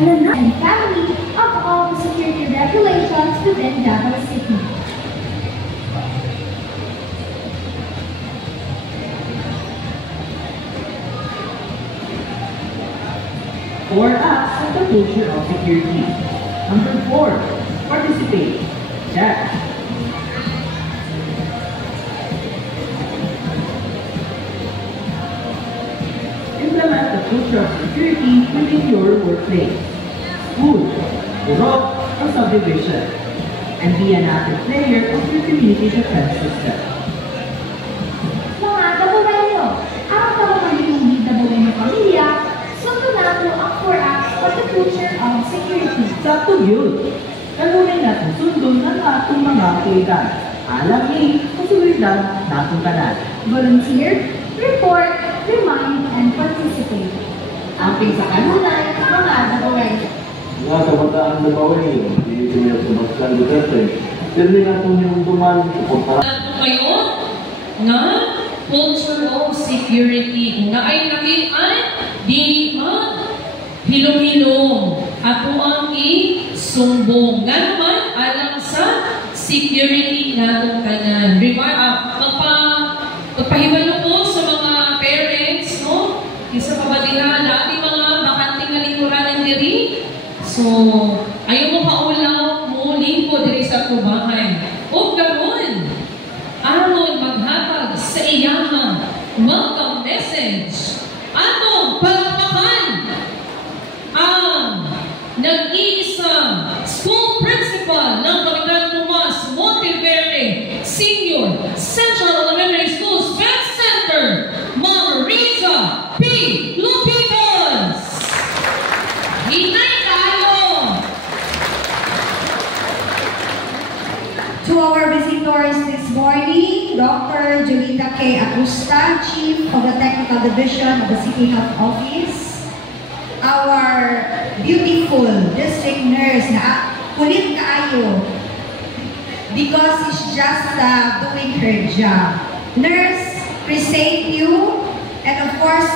alumni, and family of all the security regulations within Davao City. Four acts of the culture of security. Number 4, participate. Check. Implement the culture of security within your workplace, school, work, or subdivision, and be an active player of your community defense system. Mga Dabawenyo, ang tawagin ng Dabawenyo pamilya, sundan nato ang 4 acts of the culture of security. Sakto yun. Kanunin natin sundon ng atong mga kaigan. Alam ni, kasulitan natong tanan. Volunteer, report, remind, and participate. Amping sa kanunay, mga Dabawenyo. Nga kabataan na Dabawenyo, hindi niya sumaskan Duterte. Pero nga itong yung duman, suportahan. Kayo nga culture of security nga ay nakitaan dili hilom-hilom ato ang isumbong nga naman alang sa security natong tanan. Magpahibalo po sa mga parents, no? Isa pabadihan natin mga bakanting na lingkuranan diri. So, ayaw mo paulaw mo lingko diri sa kubahay. O gawon, aron maghatag sa iyahang welcome message. Atong palakpakan ang nag-iisang school principal ng Kapitan Tomas Monteverde Senior Central Elementary School Sped Center, Ma'am Rita P. Lupitos. Hinay tayo! To our visitors this morning, Dr. Julita K. Agusta, Chief of the Technical Division of the City Health Office, our beautiful district nurse na kulit kaayo because she's just doing her job. Nurse, present you, and of course,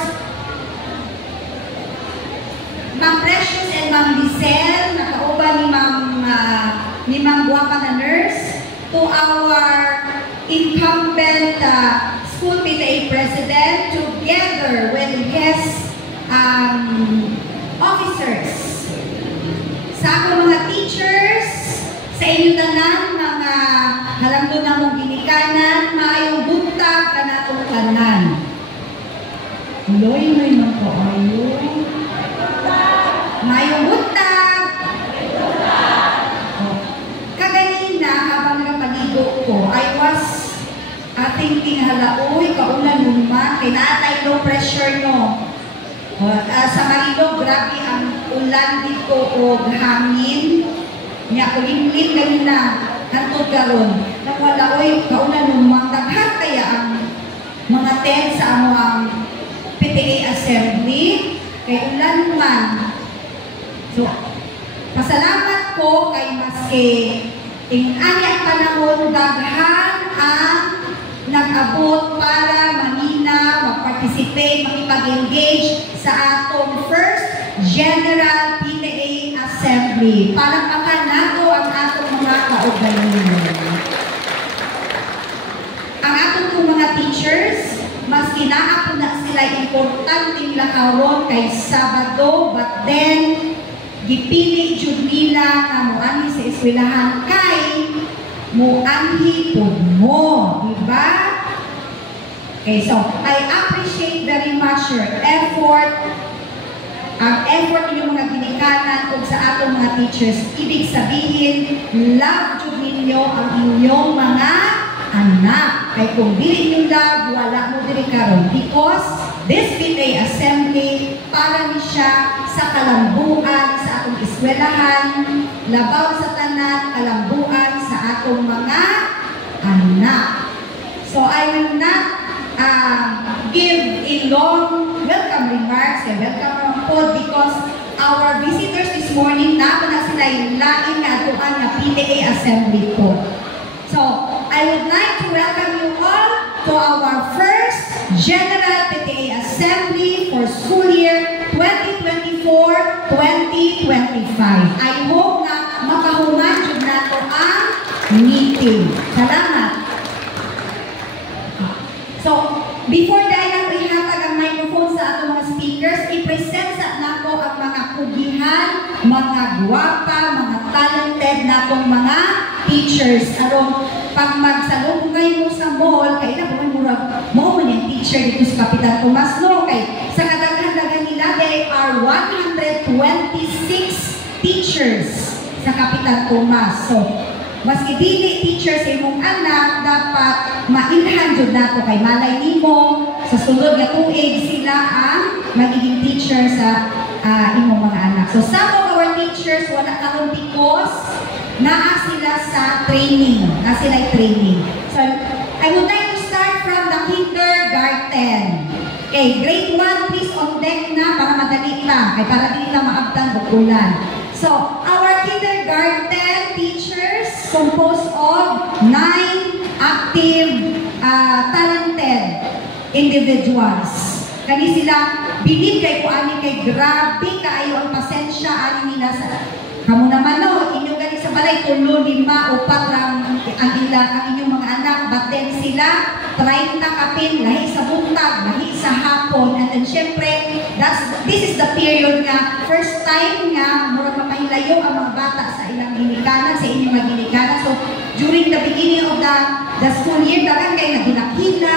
Ma'am Precious and Ma'am Lisel, nakauban ni Ma'am Guapa na nurse, to our incumbent school PTA president together with his officers. Sa akong mga teachers, sa inyo tanan, mga halangdo na mong ginikanan, maayong buntag ka na itong tanan. Loy-loy man ko ayo. Maayong buntag! Kaganina, habang nakapaligo ko, I was thinking, uy, kaulan naman, kinaatay low pressure, no? Sa Marilog, grabe ang ulan dito o hangin. Nga, ulimlim ganina, hantod karon. Nang wala, uy, kaulan naman, daghan kaya ang mga tent sa ang PTA assembly, kay ulan man. So, pasalamat ko kay maski ani ang panahon daghan ang nag-abot para manina, mag-participate, makipag-engage sa atong first General PTA Assembly. Para makanato ang atong mga kaugalingon. Ang atong mga teachers, mas kinaapo na sila importanteng lakaron kay Sabado, but then gipili jud nila nga moanhi sa eskwelahan kay moanhi pud mo, di ba? Okay, so I appreciate very much your effort. Ang effort niyo mga ginikanan ug sa atong mga teachers, ibig sabihin love jud ninyo ang inyong mga anak. Kay kung dili niyo love, wala mo diri karon because this PTA assembly para ni siya sa kalambuan sa atong eskwelahan, labaw sa tanan, kalambuan sa atong mga anak. So I will not give a long welcome remarks and welcome report because our visitors this morning na sila yung lain na atuan na PTA assembly po. So I would like to welcome you all to our first General PTA Assembly for school year 2024. 2024-2025. I hope na makahuman jud nato ang meeting. Salamat. So, before dahil na ihatag ang microphone sa atong mga speakers, i-present sa nako ang mga kugihan, mga gwapa, mga talented natong mga teachers. Arong pag magsalubungay mo sa mall, kaya na kung murag mo yung teacher dito sa Kapitan Tomas, no? Kay sa kadaghan-daghan nila, there are 126 teachers sa Kapitan Tomas. So, maski dili teacher sa imong anak, dapat mailhan jud nato kay malay nimo sa sulod nga tuig sila ang magiging teacher sa imong mga anak. So some of our teachers wala karon because naa sila sa training, So I would like to start from the kindergarten. Okay, grade 1 please on deck na para madali lang, kay para dili lang maabtan bukulan. So, our kindergarten teachers composed of 9 active, talented individuals. Kani sila, bilib kay kuani kay grabe kaayo ang pasensya ani nila sa kamo naman no, inyong gani sa balay 3, 5, 4 ang inyong mga anak, but then sila 30 kapin, lahi sa buntag, lahi sa hapon, and then syempre, this is the period nga, first time nga, murag mapahilayo ang mga bata sa ilang ginikanan, sa inyong mga ginikanan. So, during the beginning of the school year, dagan kayo nagdinakila,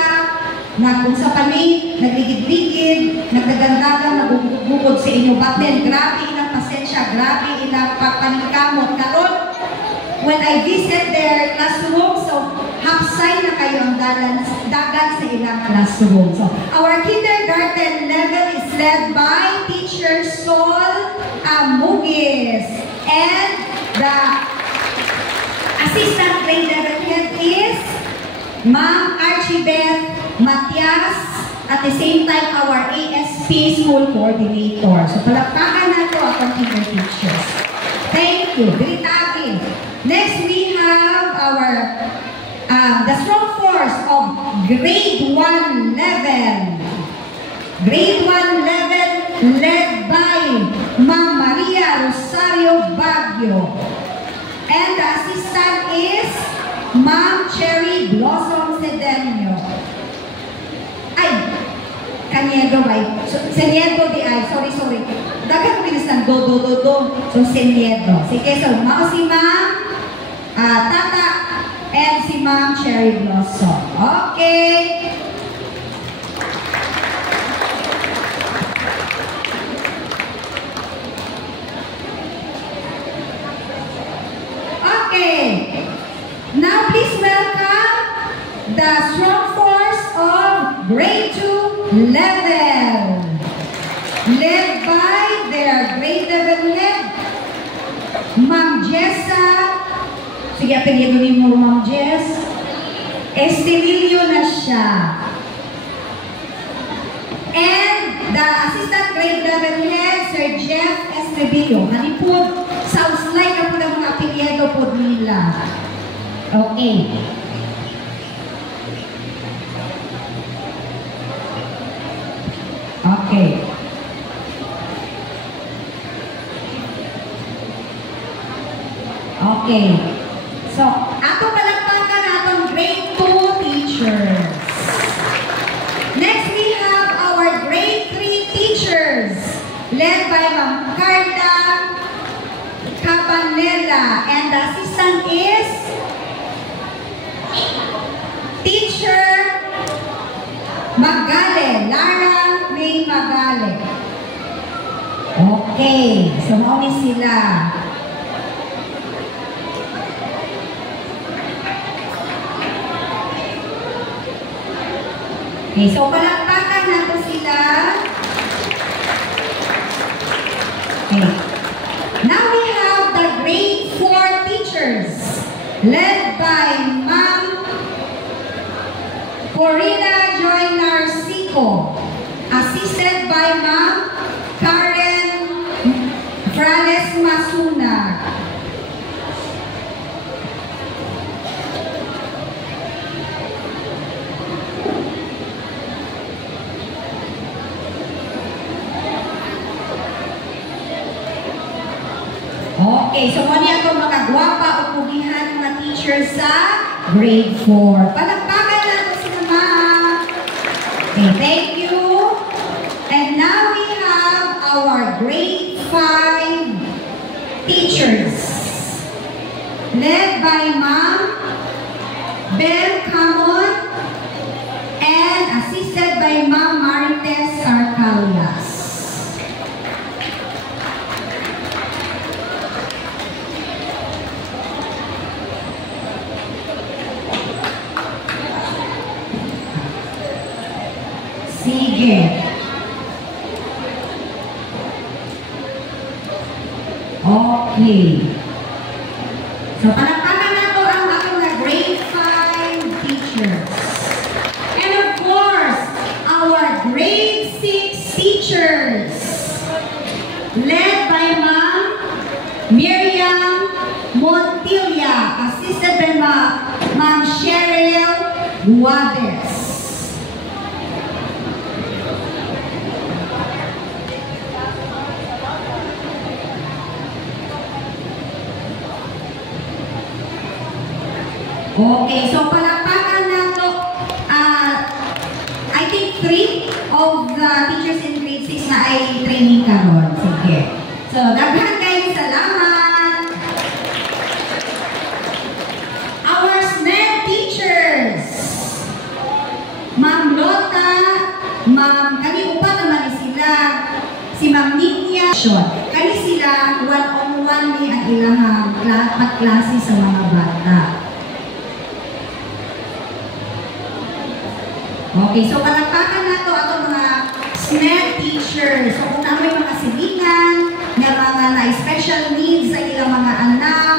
na kung sa pani, nagligid-ligid, nagdagandagan, nagugugod sa inyo. But then, grabe ilang pasensya, grabe ilang papaningkamot. Karon, when I visit their classroom, so hapsay na kayo ang dagan sa ilang classroom. So, our kindergarten level is led by Teacher Sol Mugis. And the assistant grade level head is Ma'am Archibeth Matias, at the same time our ASP school coordinator. So palakpakan na ito ang teacher teachers. Thank you. Britagin. Next we have our the strong force of grade 1 level. Grade 1 level led by Ma'am Maria Rosario Baguio. And the assistant is Ma'am Cherry Blossom Sedenio. Ay, Caniedo ba? Seniedo di ay, sorry. Dagan ko binisang do. So, Seniedo. Sige, so, mao si Ma'am Tata and si Ma'am Cherry Blossom. Okay. Okay. Now, please welcome the strong force of grade 2 level, led by their grade level head, Ma'am Jessa. Sige, apelyido ni mo, Ma'am Jess. Estemilio na siya. And the assistant grade level head, Sir Jeff Estrebillo. Hanipod, sa uslay na po ng mga apelyido po nila. Okay. Okay. Okay. So, atong palakpakan atong grade 2 teachers. Next, we have our grade 3 teachers, led by Ma'am Carla Cabanela, and the assistant is Teacher Magale, Lara May Magale. Okay, so mauni sila. Okay, so palakpakan nato sila. Okay. Now we have the grade 4 teachers, led by Ma'am Corina Joy Narciso, assisted by Ma'am Karen Frales Masuna. Okay, so muna ako mga gwapa o pugihan mga teachers sa grade 4. Palakpakan natin sila ma'am. Okay, thank you. And now we have our grade 5 teachers. Led by Ma'am Bel Camon and assisted by Ma'am Marites Sarcalias. Sige. Okay. So, palakpakan na to ang aking na grade 5 teachers. And of course, our grade 6 teachers. Led by Ma'am Miriam Montilla, assisted by Ma'am Cheryl Guades. Okay, so palakpakan na to. I think 3 of the teachers in grade 6 na ay training karon. Sige. So, daghan kayong salamat. Our SNED teachers. Ma'am Lota, Ma'am, kami upa naman sila. Si Ma'am Ninya. Kani sila, one-on-one ni ang ilang pagklase sa mga bata. Okay, so palakpakan na to ato mga SNED teachers. So kung may mga silingan, na mga na-special needs sa ilang mga anak,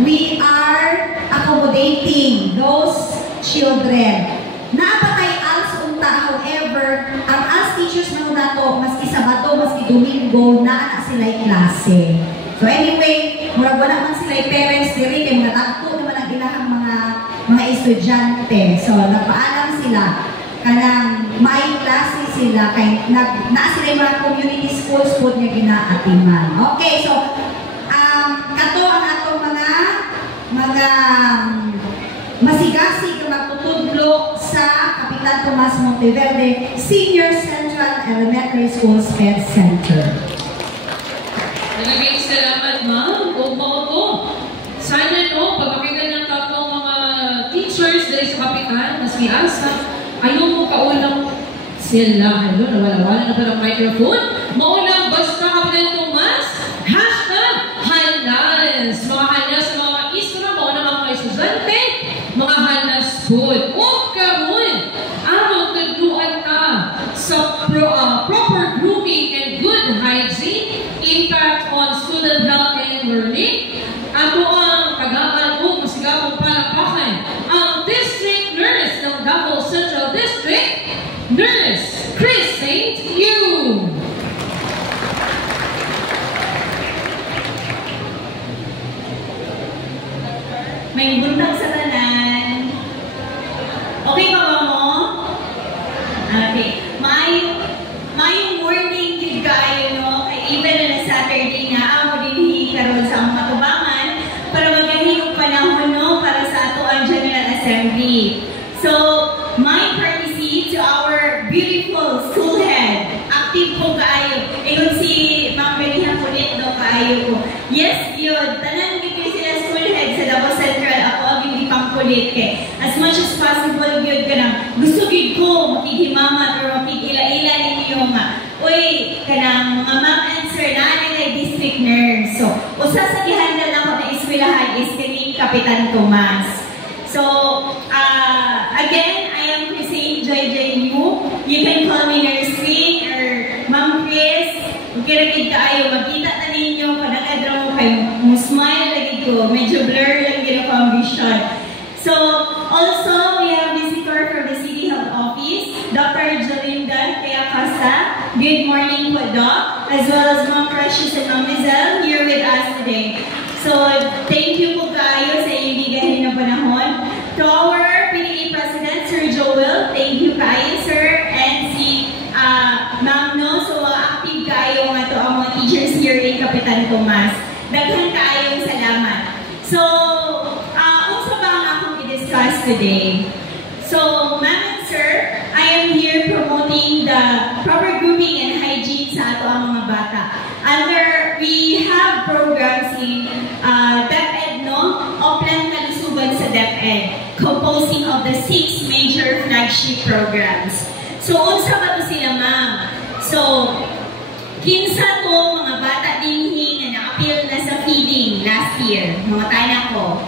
we are accommodating those children. Napatay ALS unta, however, ang ALS teachers na to, maski Sabado, maski Domingo, na sila klase. So anyway, murag wala man sila parents diri kay mga tagpo naman ang ilahang mga estudyante. So nagpaalam sila kanang may klase sila kay naa sila yung mga community schools po niya ginaatiman. Okay, so kato ang atong mga masigasig na magtutudlo sa Kapitan Tomas Monteverde Senior Central Elementary School SPED Center. Maraming salamat, ma'am. O to. Sana no, pagpakita ng tatlong mga teachers dahil sa Kapitan, mas may asa, ayaw mo kaulang sila. Hello, nawala-wala na ba ng microphone? Maulang basta Kapitan Tomas, hashtag Hanas. Mga Hanas, mga isra mo na mga estudyante, mga Hanas food. O karoon, araw tagluan ka sa proper grooming and good hygiene, impact on student health and learning. Ako ang tagaan o masigapong palakpakan ang district nurse ng Davao Central District, Nurse Chris St. Hugh. May buntag sa tanan. Okay ba mo? Okay. May morning yun kayo, no? Kay even na Saturday na ako din karon sa matubangan para magahigog panahon, no? Para sa ato ang General Assembly. So, my courtesy to our beautiful school head. Active po kayo. Ingon si Ma'am Benihan Pulit, no? Kayo po. Yes, yun. Tanan dito sila school head sa Davao Central. Ako ang hindi pang pulit. Kay as much as possible, yun ka na. Gusto gid ko makikimamat or makikila-ila ninyo nga. Uy, kanang mga ma'am and sir na nila district nurse. So, usa sa gihandle ako na eskwelahan is kini Kapitan Tomas. So, again, I am Christine Joy Yu. You can call me Nursing or Ma'am Chris. Magkiragid ka ayo, magkita na ninyo, panakadra mo kayo, smile lagi ko, medyo blur lang gina ko ang vision. So, also, we have visitor from the City Health Office, Dr. Jolinda Kayakasa. Good morning po, Doc. As well as Ma'am Precious and Ma'am Lizelle here with us today. So, thank you po kayo sa ibigahin na panahon. To our PTA President, Sir Joel, thank you kayo, sir. And si Ma'am No, so active kayo nga to ang mga teachers here in Kapitan Tomas. Daghan kaayong salamat. So, unsa ba ang akong i-discuss today? So, ma'am and sir, I am here promoting the proper grooming and hygiene sa ato ang mga bata. We have programs in DepEd, no? Oplan Kalusugan sa DepEd, composing of the 6 major flagship programs. So, unsa ba to sila, ma'am? So, kinsa to mga bata dinhi na na-appeal na sa feeding last year, mga tanak ko.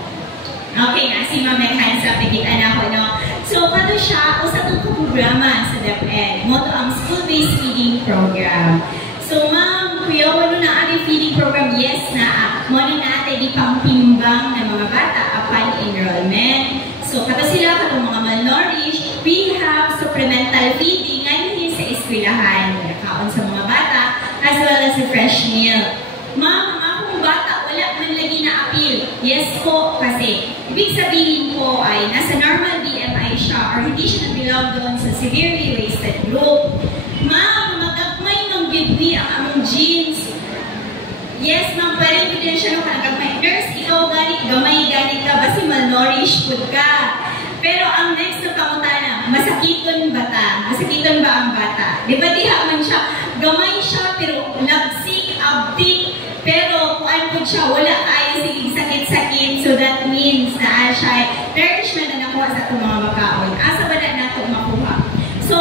Okay na, si Ma'am hands up, pigitan ako, no? So, kato siya, usa tong programa sa DepEd. Moto ang school-based feeding program. So, ma'am, kuya, wala na ating feeding program? Yes na. Muna natin ipangtimbang ng mga bata upon enrollment. So, kato sila, katong mga malnourished, we have supplemental feeding ngayon sa eskwelahan. Nakaon sa mga bata, as well as the fresh meal. Ma'am, akong bata, wala man lagi na appeal. Yes po, kasi ibig sabihin po ay nasa normal BMI siya or hindi siya na-belong doon sa severely wasted group. Ma'am, magagmay ng gidwi ang among genes. Yes, ma'am, pwede ko din siya nung kanagagmay. Nurse, ikaw ganit, gamay-ganit ka, basi malnourished food ka. Pero ang next na pangutana, masakiton ba ta? Masakiton ba ang bata? Di ba diha man siya? Gamay siya, pero labsik, abdik, pero kuan po siya, wala kaya sige sakit-sakit. So that means na siya, nourishment na nakuha sa itong mga makaon. Asa ba na nato makuha? So,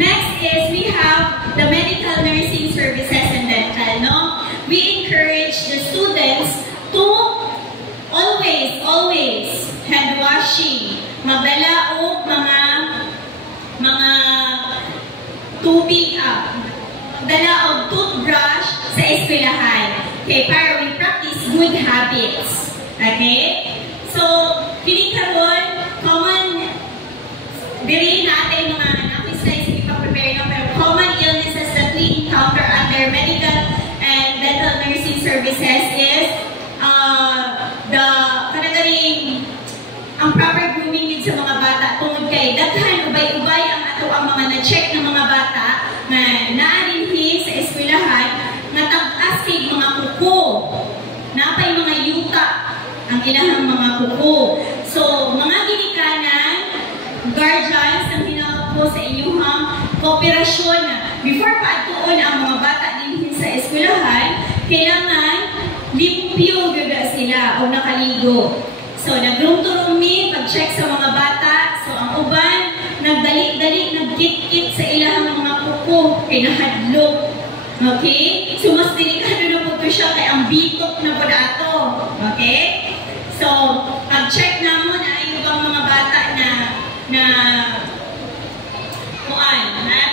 next is we have the medical nursing services and dental, no? We encourage the students to always hand washing, magdala og mga tubig, magdala og toothbrush sa eskwelahan. Okay, para we practice good habits. Okay? So, kinikaroon, common, diri natin mga slides na ipaprepare no, pero common illnesses that we encounter under medical and dental nursing services is ang proper grooming yun sa mga bata tungod kay daghan ubay-ubay ang ato ang mga na-check ng mga bata na naarinhi sa eskwelahan nga tag-as kay mga kuko. Napay mga yuta ang ilahang mga kuko. So, mga ginikanan, guardians, ang hinawag po sa inyong kooperasyon na before paatuon ang mga bata din sa eskwelahan, kailangan limpyo gaga sila o nakaligo. So, nag-room-to-room me, pag-check sa mga bata. So, ang uban, nagdali-dali, nagkit-kit sa ilang mga kuko, kay nahadlok. Okay? So, mas delikado na po siya kay ang bitok na po na ito. Okay? So, pag-check na mo na yung bang mga bata na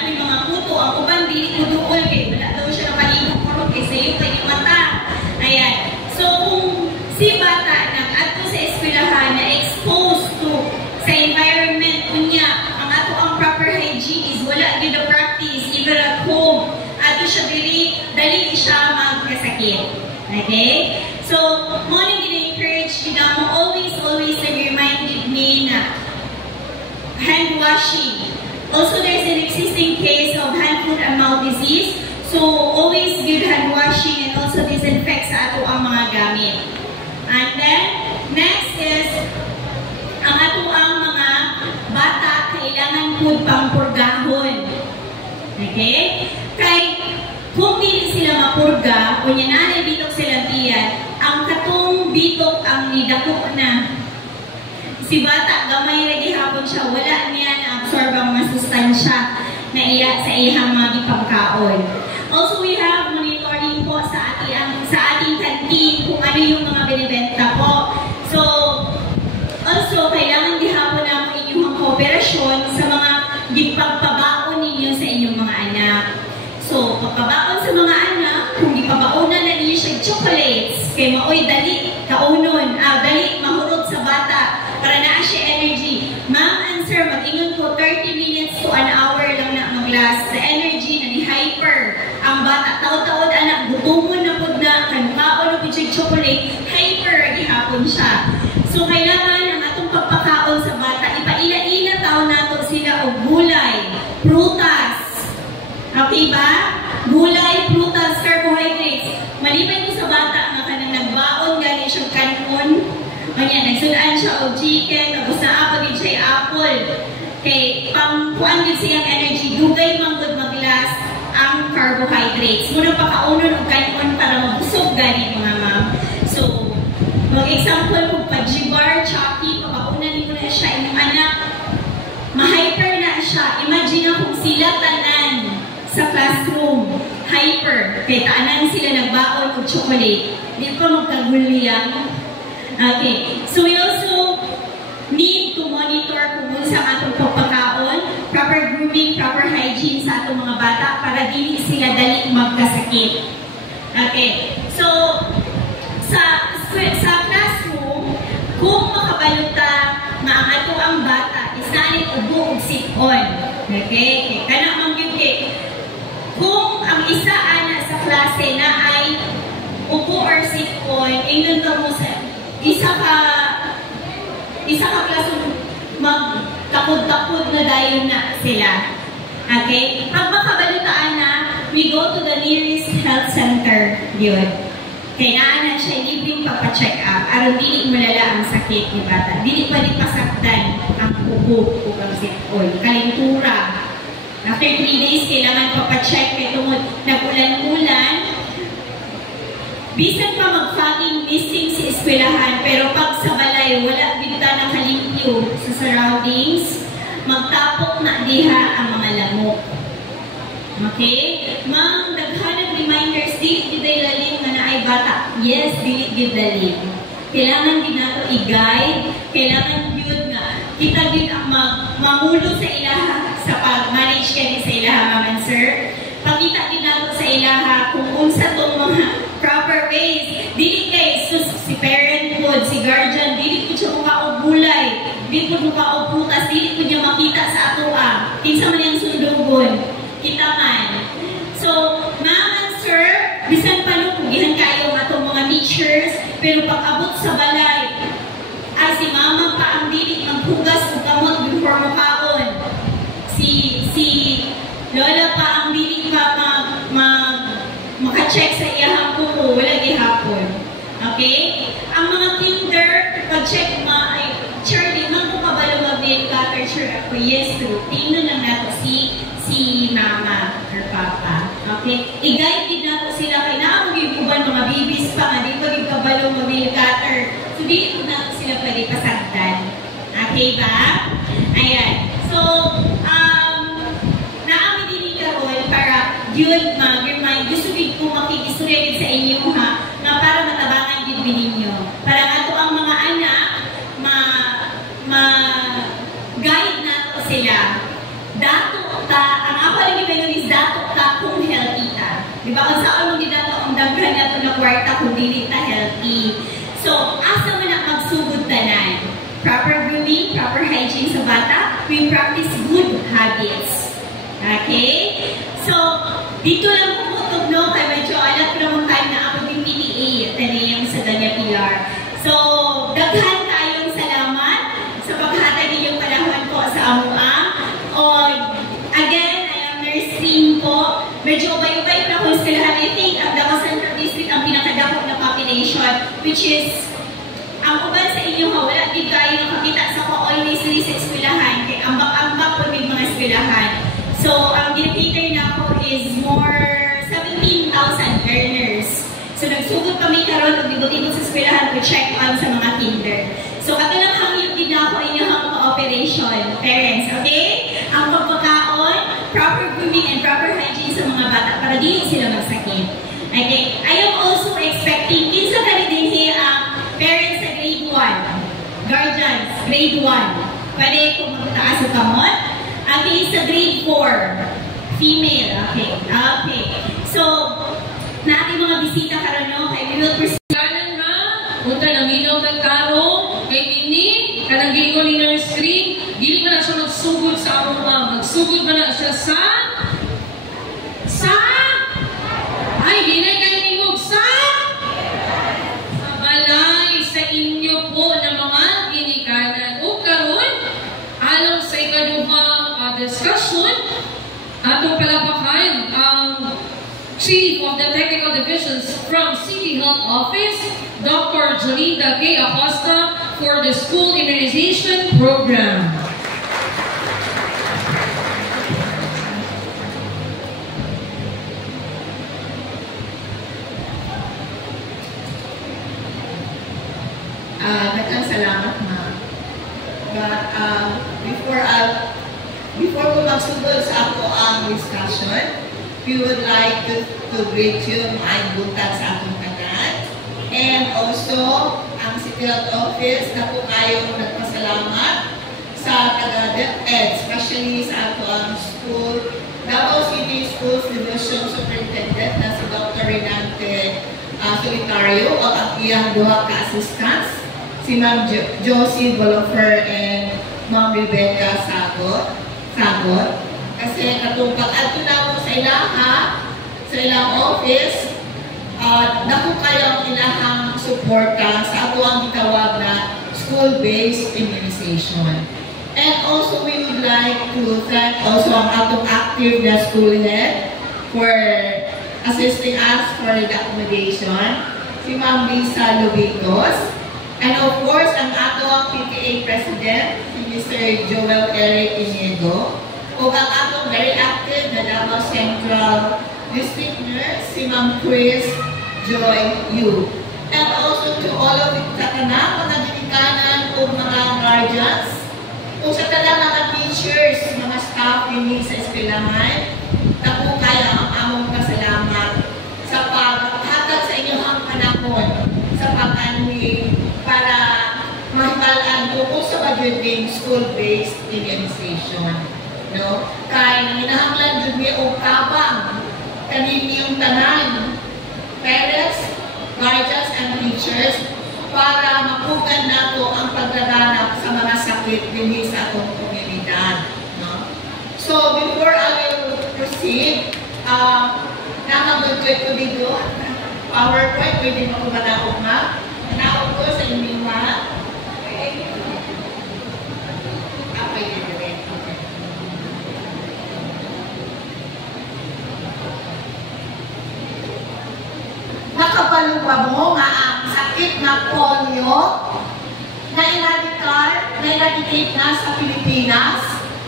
yung mga kuto, ang uban, dili ko duol, kay wala daw siya nakaligo ko, kay sayo kayo mata. Ayan. So, kung si bata nag-ato sa eskwelahan na exposed to sa environment niya, ang ato ang proper hygiene is wala din na practice, even at home. Ato siya dali siya magkasakit. Okay? So, morning gina-encourage kita mo, always reminded me na hand washing. Also, there's an existing case of hand, foot, and mouth disease. So, always give hand washing and also disinfect sa ato ang mga gamit. And then, next is, ang ato ang mga bata kailangan po pangpurgahon. Okay? Kay, kung hindi sila mapurga, kung yan na bitok silang tiyan, ang katong bitok ang nidako na. Si bata, gamay lagi hapon siya, wala niya na-absorb ang mga sustansya na iya sa iyang mga ipangkaon. Also, we have monitoring po sa ating kantin kung ano yung mga binibenta po. So, also, kailangan di hapon naman inyong kooperasyon sa mga gipagpabaon ninyo sa inyong mga anak. So, pagpabaon sa mga anak, kung ipabaonan na ninyo siya chocolates, kay maoy dali, kaunon, dali, mahurot sa bata, para na siya energy. Ma'am and sir, mag-ingon po 30 minutes to an hour lang na mag-last sa energy na ni hyper. Ang bata, taod-taod anak, gutumon na po na, kankaon na po siya chocolate, hyper, gihapon siya. So, kailangan ang atong pagpakaon sa bata, ipaila-ila taon nato sila o gulay, prutas. Okay ba? Gulay, prutas, carbohydrates. Malipay ko sa bata nga kanang siya kanon. Kanya, nagsunaan siya o chicken, tapos naapagin siya apple. Kay, pang-kuan din siyang energy, dugay manggod mag-last ang carbohydrates. Muna pakaunon o kanon para mabusog gani mga ma'am. So, mag-example kung pa-G-bar, Chucky, papaunan mo na siya, inyong anak, ma-hyper na siya. Imagine kung sila tanan sa classroom, hyper, kay taanan sila nagbaon o chocolate. Di pa magkaguliyang. Okay, so we also need to monitor kung sa atong pagpakaon, proper grooming, proper hygiene sa atong mga bata para dili sila dali magkasakit. Okay, so sa classroom, kung makabaluta na ang ato ang bata, isanin ubo og sit-on. Okay, kana man gyud kay kung ang isa ana sa klase na ay ubo or sit-on, ingnon to mo sa isa ka klase magtakod-takod na dayon na sila. Okay? Pag makabalutaan na, we go to the nearest health center. Yun. Kailangan na siya libreng papacheck up. Aron dili malala ang sakit ni bata. Dili pa di pasaktan ang ubo o ang sit-on. Kalentura. After 3 days, kailangan papacheck kay tungod nag-ulan-ulan. Bisan pa mag-fogging missing sa eskwelahan, pero pag sa balay, wala bigta nakalimpyo sa surroundings, magtapok na diha ang mga lamok. Okay? Mang daghanang reminders, dili gid lalim nga naay bata. Yes, dili gid lalim. Kailangan din nato i-guide, kailangan yun nga kita gid ang mamulo sa ilaha sa pag-manage kani sa ilaha, ma'am and sir. Pakita din nato sa ilaha kung unsa tong mga proper ways. Dili kay si parenthood, si guardian, dili ko siya mukaog bulay, dili ko mukaog putas, dili ko niya makita sa atoa. Kinsa man yung sundugon, kita man. So, ma'am and sir, bisan pa no, kugihan kayo atong mga teachers, pero pag abot sa balay, ay si mama pa ang dili maghugas o kamot before mukaon. Si lola pa ang dili pa maka-check sa iyahang kuko, wala gihapon. Okay? Ang mga kinder, pag-check ay, Charlie, man ko kabalo mag-nail cutter, sure ako, yes, true. Tingnan lang nato si mama or papa. Okay? I-guide din nato sila kay naamagiguban mga babies pa nga, di ko kabalo mag-nail cutter. So, di ko nato sila pwede pasagdan. Okay ba? Ayan. So, naami din ikaroon para yun mag-remind, gusto ko makikistorya sa inyo ha, na para matabangan din ninyo. Para ato ang mga anak, ma-guide nato sila. Dato ta, ang ako lang yung is dato ta kung healthy ta. Diba? Kung saan mo din dato ang daghan nato na kwarta kung dili ta healthy. So, asa man ang magsugod tanan? Proper grooming, proper hygiene sa bata, we practice good habits. Okay? So, dito lang pumutok, no? Kaya medyo alam ko naman tayo na ako din PTA, taniyang sa Danya PR. So, daghan tayong salamat sa paghatag ninyong panahon po sa AMUA. O, again, I am nursing po. Medyo ubay-ubay na kung eskwelahan. I think ang Davao Central District ang pinakadakot na population, which is, ang uban sa inyo ha, wala din kayo nakakita sa ko always rin sa eskwelahan. Kaya ambak-ambak po may mga eskwelahan. So, ang ginapiter na ako is more 17,000 learners. So, nagsugod kami karon og dibot-ibot sa eskwelahan to check on sa mga kinder. So, katulang hangin din na ako inyong mga operation, parents, okay? Ang pagpakaon, proper grooming and proper hygiene sa mga bata para di sila magsakit. Okay? I am also expecting, kinsa ka din ang parents sa grade 1, guardians, grade 1. Pwede kung magtaas sa kamot. Okay, sa grade 4, female. Okay, okay. So, natin mga bisita karon no, kay we will proceed. Kanan ha, punta ng inaw ng karo, kay Nini, kanang gingon ni nursery, dili ka na siya magsugod sa among magsugod ba na siya sa ay, dinay kayo ningog sa balay sa inyo po na mga ginikanan. O karon, alang sa ikaduhang discussion, atong palabakan ang Chief of the Technical Divisions from City Health Office, Dr. Jolinda K. Acosta, for the School Immunization Program. Salamat, ma'am. But before ko magsugod sa ako ang discussion, we would like to greet you, maayong buntag sa atong tanan. And also, ang City Health Office na po kayong nagpasalamat sa taga-DepEd, especially sa ato ang school, Davao City Schools Division Superintendent na si Dr. Renante Solitario o ang iyang duha ka-assistants, si Ma'am Josie Bolofer and Ma'am Rebecca Sagot. Kasi katong pag-ato na mo sa ilang office, naku kayo ang ilahang suporta sa ato ang gitawag na school-based immunization. And also, we would like to thank also ang atong active na school head for assisting us for the accommodation, si Ma'am Lisa Lubitos. And of course, ang atong PTA President, si Mr. Joel Eric Inigo, o ang atong very active na Davao Central District Nurse, si Ma'am Chris Joy Yu. And also to all of the tatanang mga dinikanan o mga guardians, o sa talang mga teachers, mga staff din sa eskwelahan, na po kaya ang among pasalamat sa paghatag sa inyong panahon sa pag-anwi para mahibalaan tungkol sa budgeting school-based immunization. No? Kaya nanginahanglan yun may tabang kaninyong tanan, parents, guardians, and teachers para mapugan nato ang paglaganap sa mga sakit din sa atong komunidad. No? So, before I will proceed, nakagod ko dito, PowerPoint, pwede mo ko manaog nga. Manaog ko sa inyong mga. Okay. Okay, okay. Nakabalong mo nga ang sakit na polio na eradicate na sa Pilipinas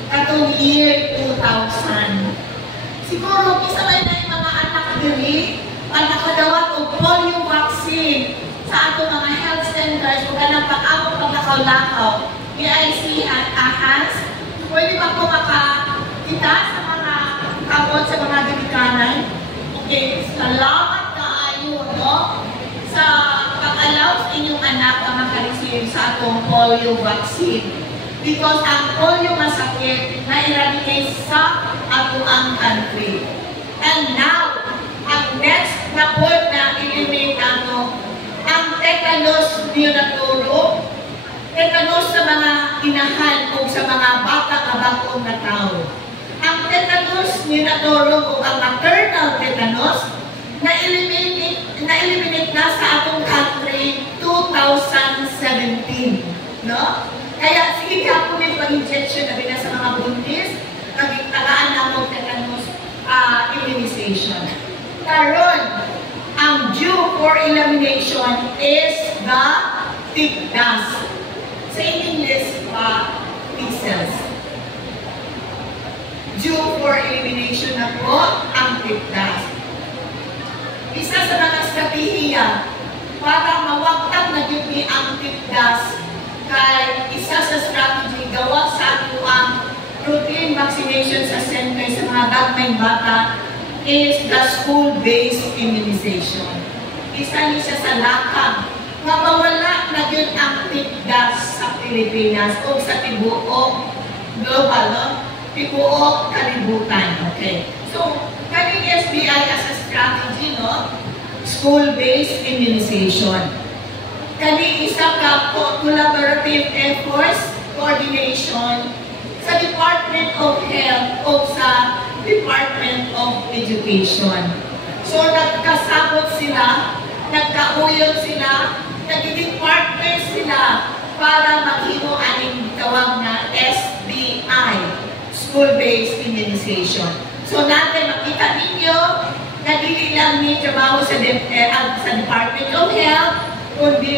katong year 2000. Siguro, isa may na yung mga anak diri ang nakadawat o polio vaccine sa ato mga health centers o ganang pag-ako paglakaw-lakaw. PIC at AHANS. Pwede ba po makakita sa mga kabot sa mga dinikanan? Okay, salamat kaayo, no? Sa pag-allow sa inyong anak ang makareceive sa atong polio vaccine. Because ang polio masakit na eradicate sa ato ang country. And now, ang next na point na i-eliminate nato, ang tetanus neonatoro, tetanus sa mga inahan o sa mga bata na bagong na tao. Ang tetanus neonatoro o ang maternal tetanus na-eliminate na sa atong country 2017. No? Kaya sige ka po may pag-injection na sa mga buntis, nagtagaan na mo tetanus immunization. Karon, ang due for elimination is the tick dust. Sa English, measles. Due for elimination na po ang tick dust. Isa sa mga strategiya para mawagtag na yun ang tick dust kay isa sa strategy gawa sa ato ang routine vaccination sa center sa mga dagmay bata is the school-based immunization. Isa niya siya sa lakang na mawala na yun ang tick dust sa Pilipinas o sa tibuok global, no? Tibuok kalibutan. Okay. So, kaming SBI as a strategy, no? School-based immunization. Kani isa ka collaborative efforts, coordination sa Department of Health o sa Department of Education. So, nagkasabot sila, nagkauyod sila, nagiging partners sila para maghimo aning tawag na SBI, School-Based Immunization. So, natin makita ninyo na dili lang ni trabaho sa Department of Health, kundi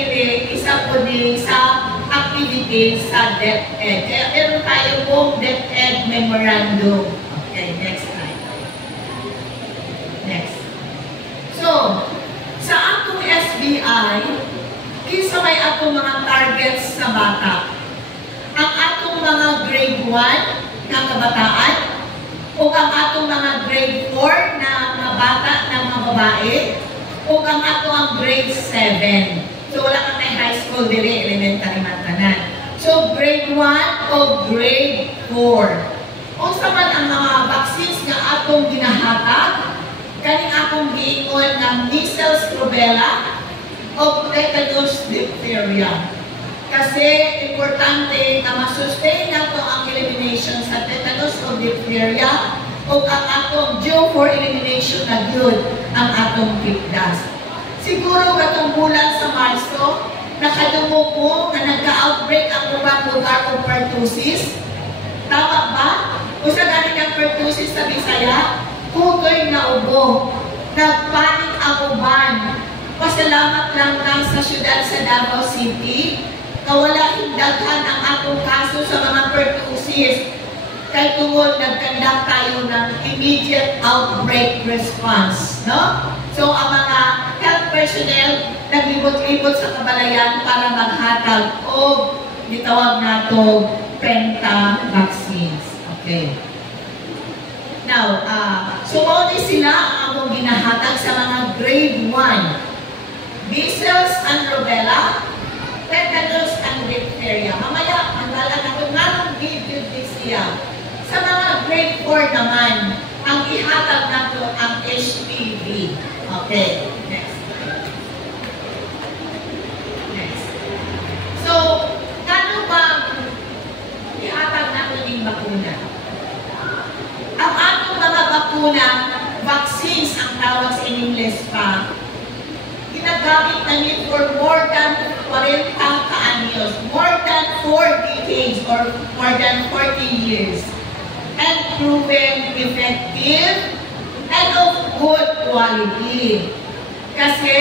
isa po din sa activities sa DepEd. Kaya meron tayo pong DepEd Memorandum. Okay, next slide. Next. So, sa atong SBI, kinsa may atong mga targets sa bata. Ang atong mga grade 1 na kabataan, o ang atong mga grade 4 na mga bata na mga babae, o ang atong grade 7. So, wala ka may high school dili, elementary man tanan. So, grade 1 o grade 4. O saman ang mga vaccines nga atong ginahatag, kaning atong giingon ng measles, rubella, o tetanus, diphtheria. Kasi importante na masustain nato ang elimination sa tetanus o diphtheria o ang atong due for elimination na yun ang atong PIPDAS. Siguro katong bulan sa Marso, nakadungo po na nagka-outbreak ang ubang lugar o pertussis. Tama ba? O sa galing ang pertussis sa Bisaya, kutoy na ubo. Nagpanik ang uban. Pasalamat lang lang sa syudad sa Davao City na wala hindaghan ang atong kaso sa mga pertussis. Kay tungod nagkandak tayo ng immediate outbreak response. No? So ang mga health personnel naglibot-libot sa kabalayan para maghatag o gitawag nato penta vaccines. Okay. Now, so only sila ang among ginahatag sa mga grade 1. Measles and rubella, tetanus and diphtheria. Mamaya, ang dala na ito nga nung give you this year. Sa mga grade 4 naman, ang ihatag na ito ang HPV. Okay, next. Next. So, ano ba ihatag na ito yung bakuna? Ang atong mga bakuna, vaccines ang tawag sa English pa, ginagamit na niyo for more than 40 ka-anyos, more than 4 decades or more than 40 years. And proven effective and of good quality. Kasi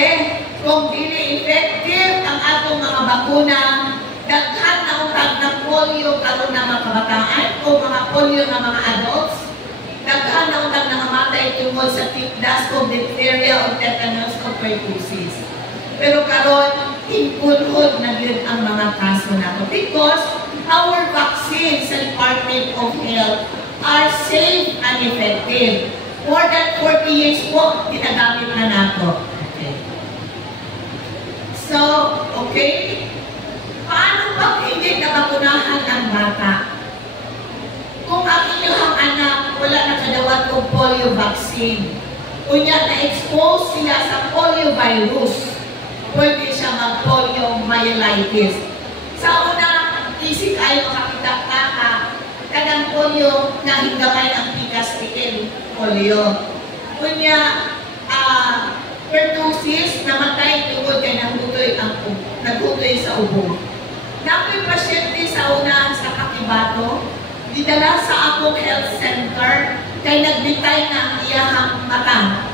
kung dili effective ang atong mga bakuna, daghan na utag ng polio karon na mga kabataan o mga polio na mga adults, daghan na utag na mamatay tungkol sa PIPDAS o diphtheria o tetanus o pertussis. Pero karon inpunhod na yun ang mga kaso nato because our vaccines sa Department of Health are safe and effective. More than 40 years po, ginagamit na nato. Okay. So, okay. Paano pag hindi nabakunahan ang bata? Kung ang inyong anak wala nakadawat o polio vaccine, kunya na-expose siya sa polio virus, pwede siya mag-polio myelitis. Sa una, isip ay makakita ka kadang polio na hinggamay ang pikas tiil polio. Kunya, pertussis, namatay tungod kay naghutoy sa ubo. Nakoy pasyente sa una sa Kakibato, didala sa akong health center, kay nagbitay na ang iyahang mata.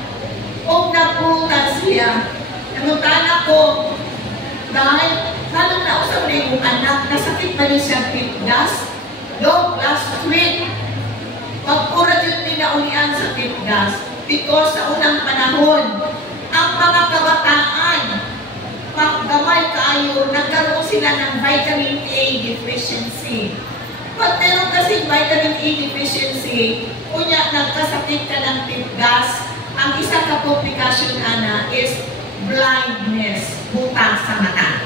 O naputas siya. Nangutan ako, dahil lalo na usap na yung anak, nasakit pa rin siya PIPDAS. Look, last week, pagpura dyan ninaulian sa PIPDAS because sa unang panahon, ang mga kabataan, paggamay kayo, nagkaroon sila ng vitamin A deficiency. Pag meron kasing vitamin A deficiency, kunya nagkasakit ka ng PIPDAS, ang isa ka komplikasyon ana is blindness, buta sa mata.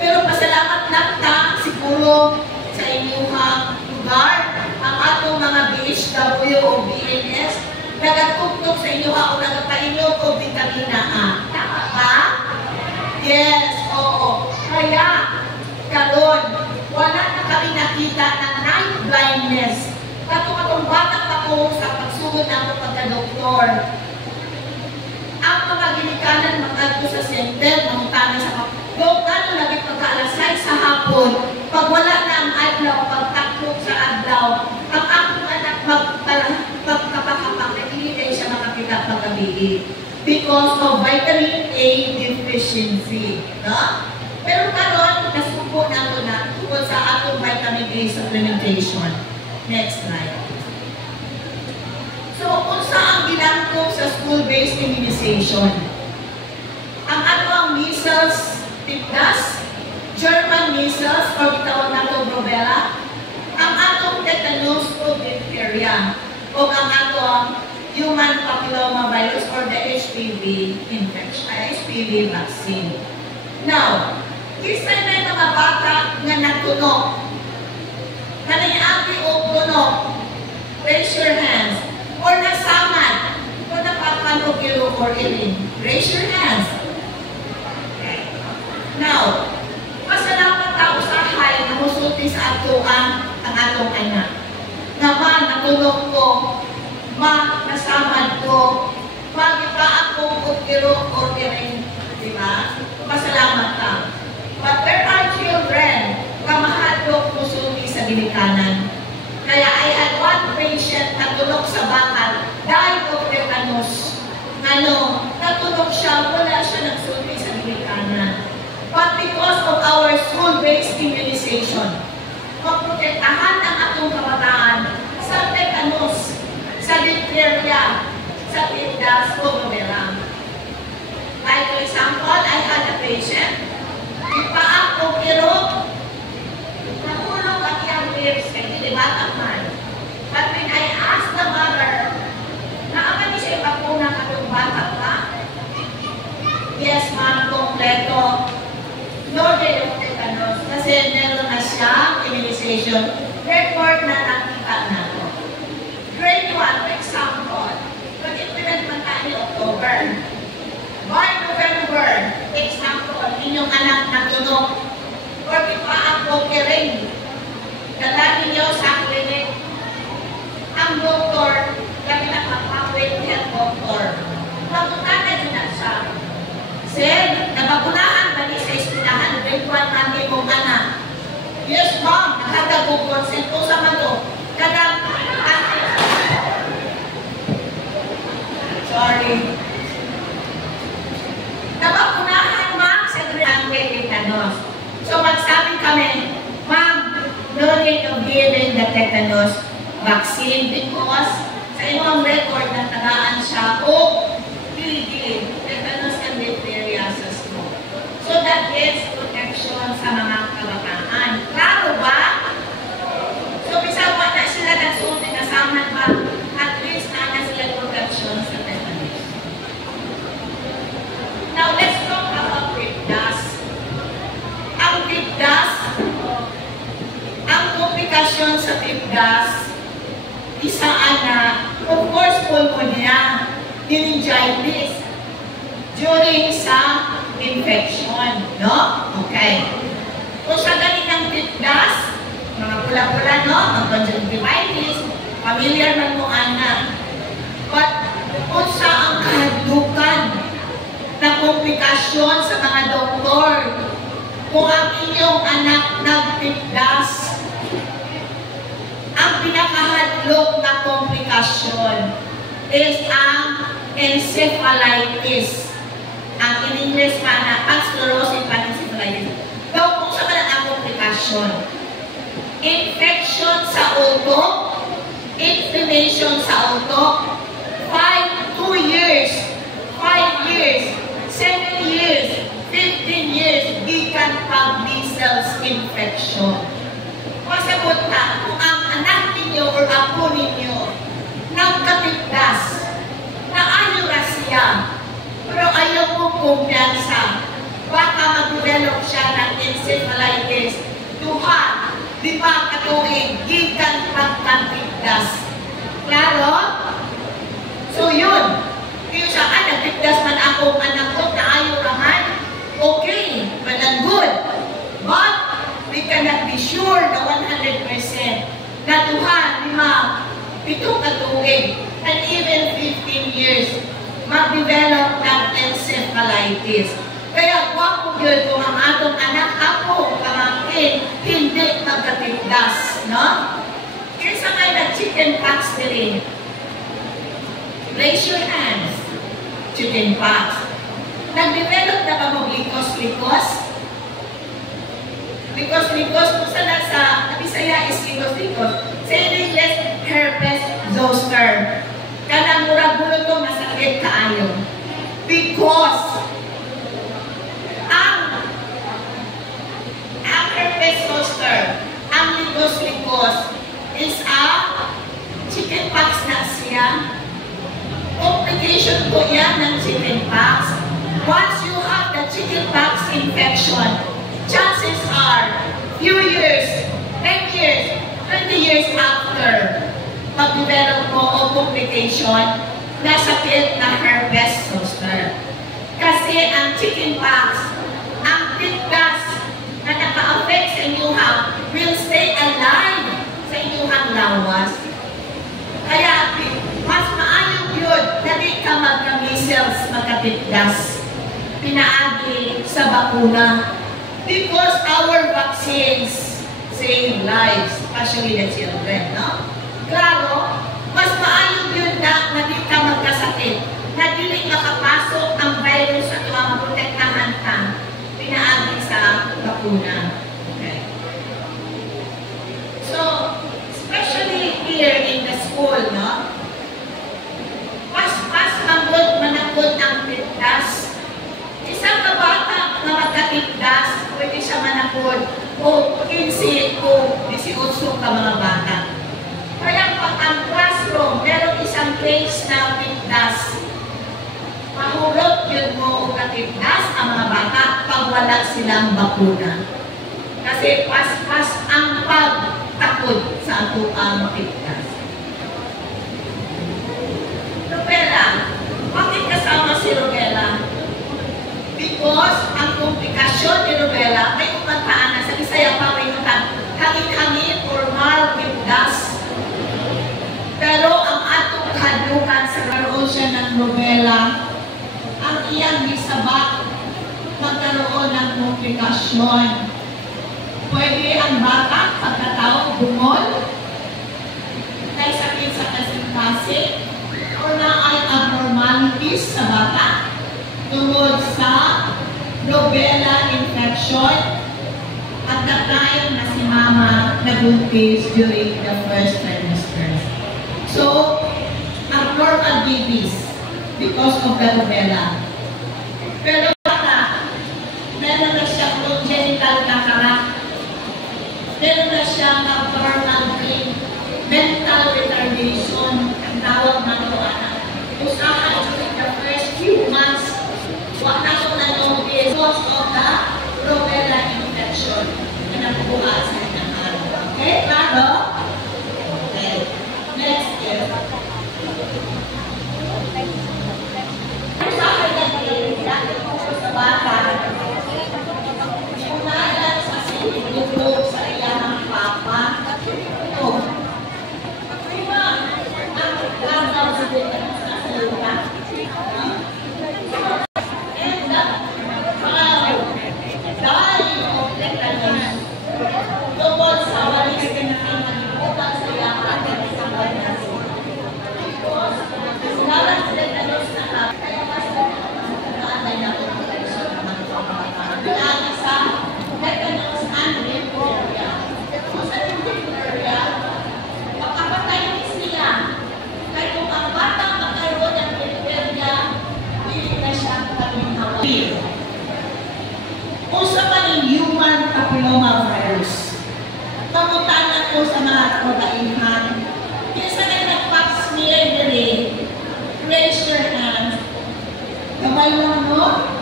Pero pasalamat lang ta, siguro sa inyong lugar, ang atong mga BHW o BNS, nagatugtog sa inyo o nagapainom o vitamina A. Tama ba? Yes, oo. Kaya, karon, wala na kami nakita ng night blindness. Katong batang ako sa pagsugod na ako pagka-doktor. Ang mga ginikanan mag-adto sa center, mangutana sa Dok, ano lagi pagkaalasay sa hapon, pag wala na ang adlaw, pagtaklok sa adlaw, ang akong anak magkapakapak, na hindi tayo siya makakita paggabi. D because of vitamin A deficiency. No? Pero karon nasuko na ito na tungkol sa atong vitamin A supplementation. Next slide. So, unsa ang ginangkog sa school-based immunization? Ang ato ang measles, tetanus, German measles, o gitawag nato rubella, ang atong tetanus o diphtheria, o ang atong human papillomavirus or the HPV infection, HPV vaccine. Now, isa na mga bata nga nagtunog. Kanayagi o tunog. Raise your hands. Or nasaman. O napapanog yung or iling. Raise your hands. Okay. Now, pasalamat ako sa hay na musulti sa ato ang atong anak. Naman, natulog ko, nasamad ko, magipa ako o kiro or iling. Diba? Pasalamat ka. But there are children kamahadlok musulti sa ginikanan. Kaya I had one patient na tulog sa bakal, died of tetanus. Natulog siya, wala siya nagsulti sa ginikanan. But because of our school-based immunization, maprotektahan ang atong kabataan sa tetanus, sa diphtheria, sa tetanus o rubella. Like for example, I had a patient, ipaak o kirog, nahulog ang iyang ribs, kaya hindi batang man. But when I asked the mother, naaman niya siya ipapuna katong batang ka? Yes, ma'am, kompleto. No day of tetanus, kasi meron na siya immunization. Record na nakita na to. Grade 1, for example, pag-implement man tayo ni October. By November, example, inyong anak na tunog or ipaang pokiring. Dala ninyo sa clinic. Ang doktor, kami nakapawit niya doktor. Mabutangan nyo na siya. Sir, nabagunahan ba ni sa ispinahan? Grade 1 namin mong anak. Yes, ma'am. Nakatagong consent ko sa mato. Sorry. Nabakunahan, ma'am, sa tetanus. So, magsabi kami, ma'am, no need of giving the tetanus vaccine because sa imong record na tagaan siya o PDD, tetanus and diphtheria sa school. So, that is protection sa mga kabataan. Klaro ba? So, bisag pa na sila nagsulti na saman ba, at least na sila protection sa tetanus. Now, let's talk about PIPDAS. Ang PIPDAS, ang komplikasyon sa PIPDAS, isaan na, of course, pneumonia, meningitis, during sa infection, no? Okay. Kung sa galing ng PIPDAS, mga pula-pula, no? Ang conjunctivitis, familiar man mo, anak. But, kung sa ang kahadlukan, na komplikasyon sa mga doktor. Kung ang inyong anak nagpipdas, ang pinakahadlok na komplikasyon is ang encephalitis. Ang in English pa na sclerosing panencephalitis. Daw kung sa mga ang komplikasyon, infection sa utok, inflammation sa utok, 2 years, 5 years, 7 years, 15 years, gikan pag measles infection. Pasabot na, kung ang anak ninyo or apo ninyo nagkapigdas, naayo na siya, pero ayaw mong kumpiyansa, baka mag-develop siya ng encephalitis, duha, 5 katuig, gikan pagkapigdas. Klaro? So yun, kaya siya, nagpigdas man akong anak ko na ayaw raman, okay, well and good. But, we cannot be sure na 100% na 2, 5, 7 katuig, and even 15 years, mag-develop ng encephalitis. Kaya, wapo yun kung ang atong anak ako, pamangkin, hindi magkapigdas, no? Kaya sa kayo na chicken pox din. Raise your hands. chickenpox. Nag-develop na ba mo likos-likos? Likos-likos, kung saan sa Bisaya is likos-likos. Sa English, herpes zoster. Kanang murag-bulot ko masakit kaayo. Because ang herpes zoster, ang likos-likos is a chickenpox na siya. Complication po yan ng chickenpox. Once you have the chickenpox infection, chances are, few years, 10 years, 20 years after, mag-develop mo o complication na sakit na herpes zoster. Kasi ang chickenpox, ang tigdas na naka-affect sa inyuha will stay alive sa inyuhang lawas. Kaya, mas maayong yun na di ka magka-measles, magka-tigdas, pinaagi sa bakuna. Because our vaccines save lives, especially the children, no? Klaro, mas maayong yun na di ka magkasakit, na dili makapasok ang virus at maprotektahan ka, pinaagi sa bakuna. Okay. So, especially here in the school, no? Pas manakot ang tigdas. Isang kabata na magkatigdas, pwede siya manakot o 15 o 18 ka mga bata. Kaya pag ang classroom, meron isang case na tigdas, mahulot yun mo o katigdas ang mga bata pag wala silang bakuna. Kasi pas ang pagtakod sa ato ang tigdas. Rubella, bakit kasama si Rubella? Because ang komplikasyon ni Rubella may umantaan na sa Bisaya pa may utang hangin-hangin or malbigdas. Pero ang atong kadlukan sa karoon siya ng Rubella, ang iyang gisabak magkaroon ng komplikasyon. Pwede ang bata pagkatao bumol, may sakit sa kasing-kasing, o na ay abnormalities sa bata tungkol sa rubella infection at the time na si mama nabuntis during the first trimester. So, abnormal babies because of the rubella. Pero bata, meron na siya congenital cataract, meron na siya abnormal brain, mental retardation, ang tawag na ito anak. Usahan during the first few months, wala ko na-notice because of the rubella infection na nakuha sa inyong araw. Okay, klaro? Okay. Next year. Usahan natin sa bata, unahan sa sinigugog sa iyang papa. Ito. Diba, ang gagaw sa dito sa salita. Usa pa ng human papillomavirus. Pamutan ako sa mga kabaihan. Kinsa na nag-pap smear diri, raise your hand. Kamay mo, no?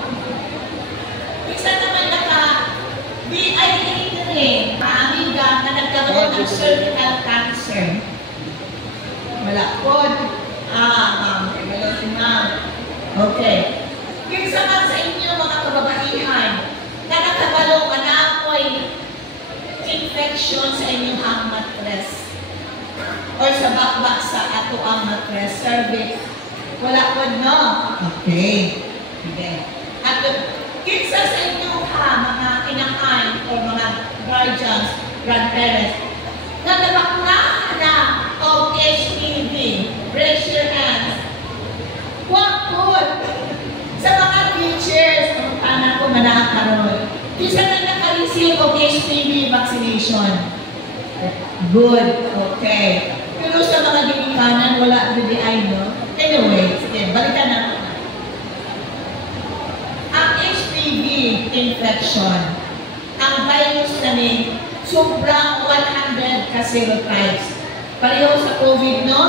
Kinsa naman naka-BIA diri, maamiga na nagkaroon ng cervical cancer. Wala po. Ma'am. Okay. Kinsa man sa inyo mga kababaihan na nakabalo na ako'y infection sa inyong ang mattress or sa bakbak sa ato ang mattress, cervix. Wala po, no? Okay. Okay. At kinsa sa inyong mga inahan o mga guardians, grandparents, na nabakuna na of HPV, raise your hands. What good? Kisa na naka-receive of HPV vaccination? Good. Okay. Pero sa mga ginikanan, wala DDI, no? Anyway, sige, balikan natin. Ang HPV infection, ang virus na ni sobrang 100 ka-serotypes. Pareho sa COVID, no?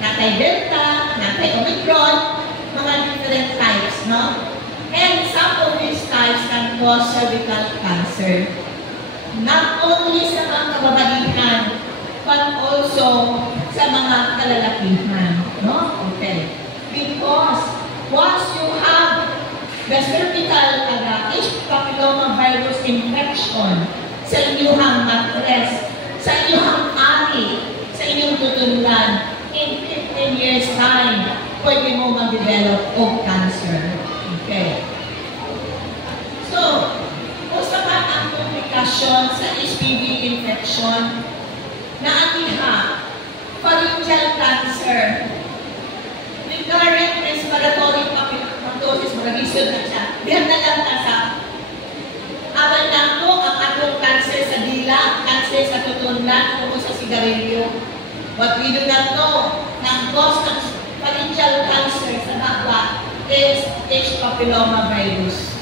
Natay Delta, natay Omicron, mga different types, no? And some of these types can cause cervical cancer. Not only sa mga kababaihan, but also sa mga kalalakihan, no? Okay. Because once you have the cervical H. papillomavirus infection sa inyong mattress, sa inyong ari, sa inyong tutundan, in 15 years time, pwede mo mag-develop of cancer. Okay. So, kung sa ang komplikasyon sa HPV infection, na atiha, pharyngeal cancer, recurrent respiratory papillomatosis, magisod na siya. Diyan na lang sa amal na po ang atong cancer sa dila, cancer sa tutundan, o sa sigarilyo. What we do not know, na ang cause ng pharyngeal cancer sa baba is H. papillomavirus.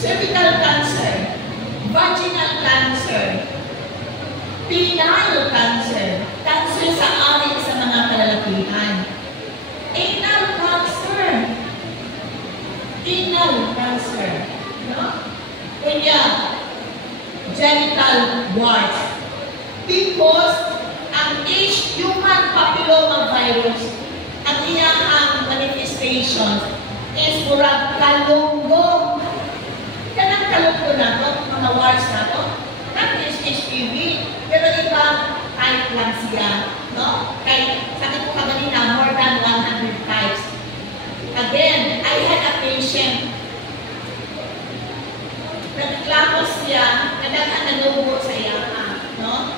Cervical cancer, vaginal cancer, penile cancer, cancer sa ari sa mga kalalakihan. Anal cancer, no? Kunya, genital warts. Because ang human papillomavirus, ang iyang manifestations is murag kalunggong. Kanang kalunggo na to, mga warts na to, that is HPV, pero ibang type lang siya, no? Kaya, sabi ko kanina, more than 100 types. Again, I had a patient, nagreklamo siya, nadaghan na nubo sa iya, no?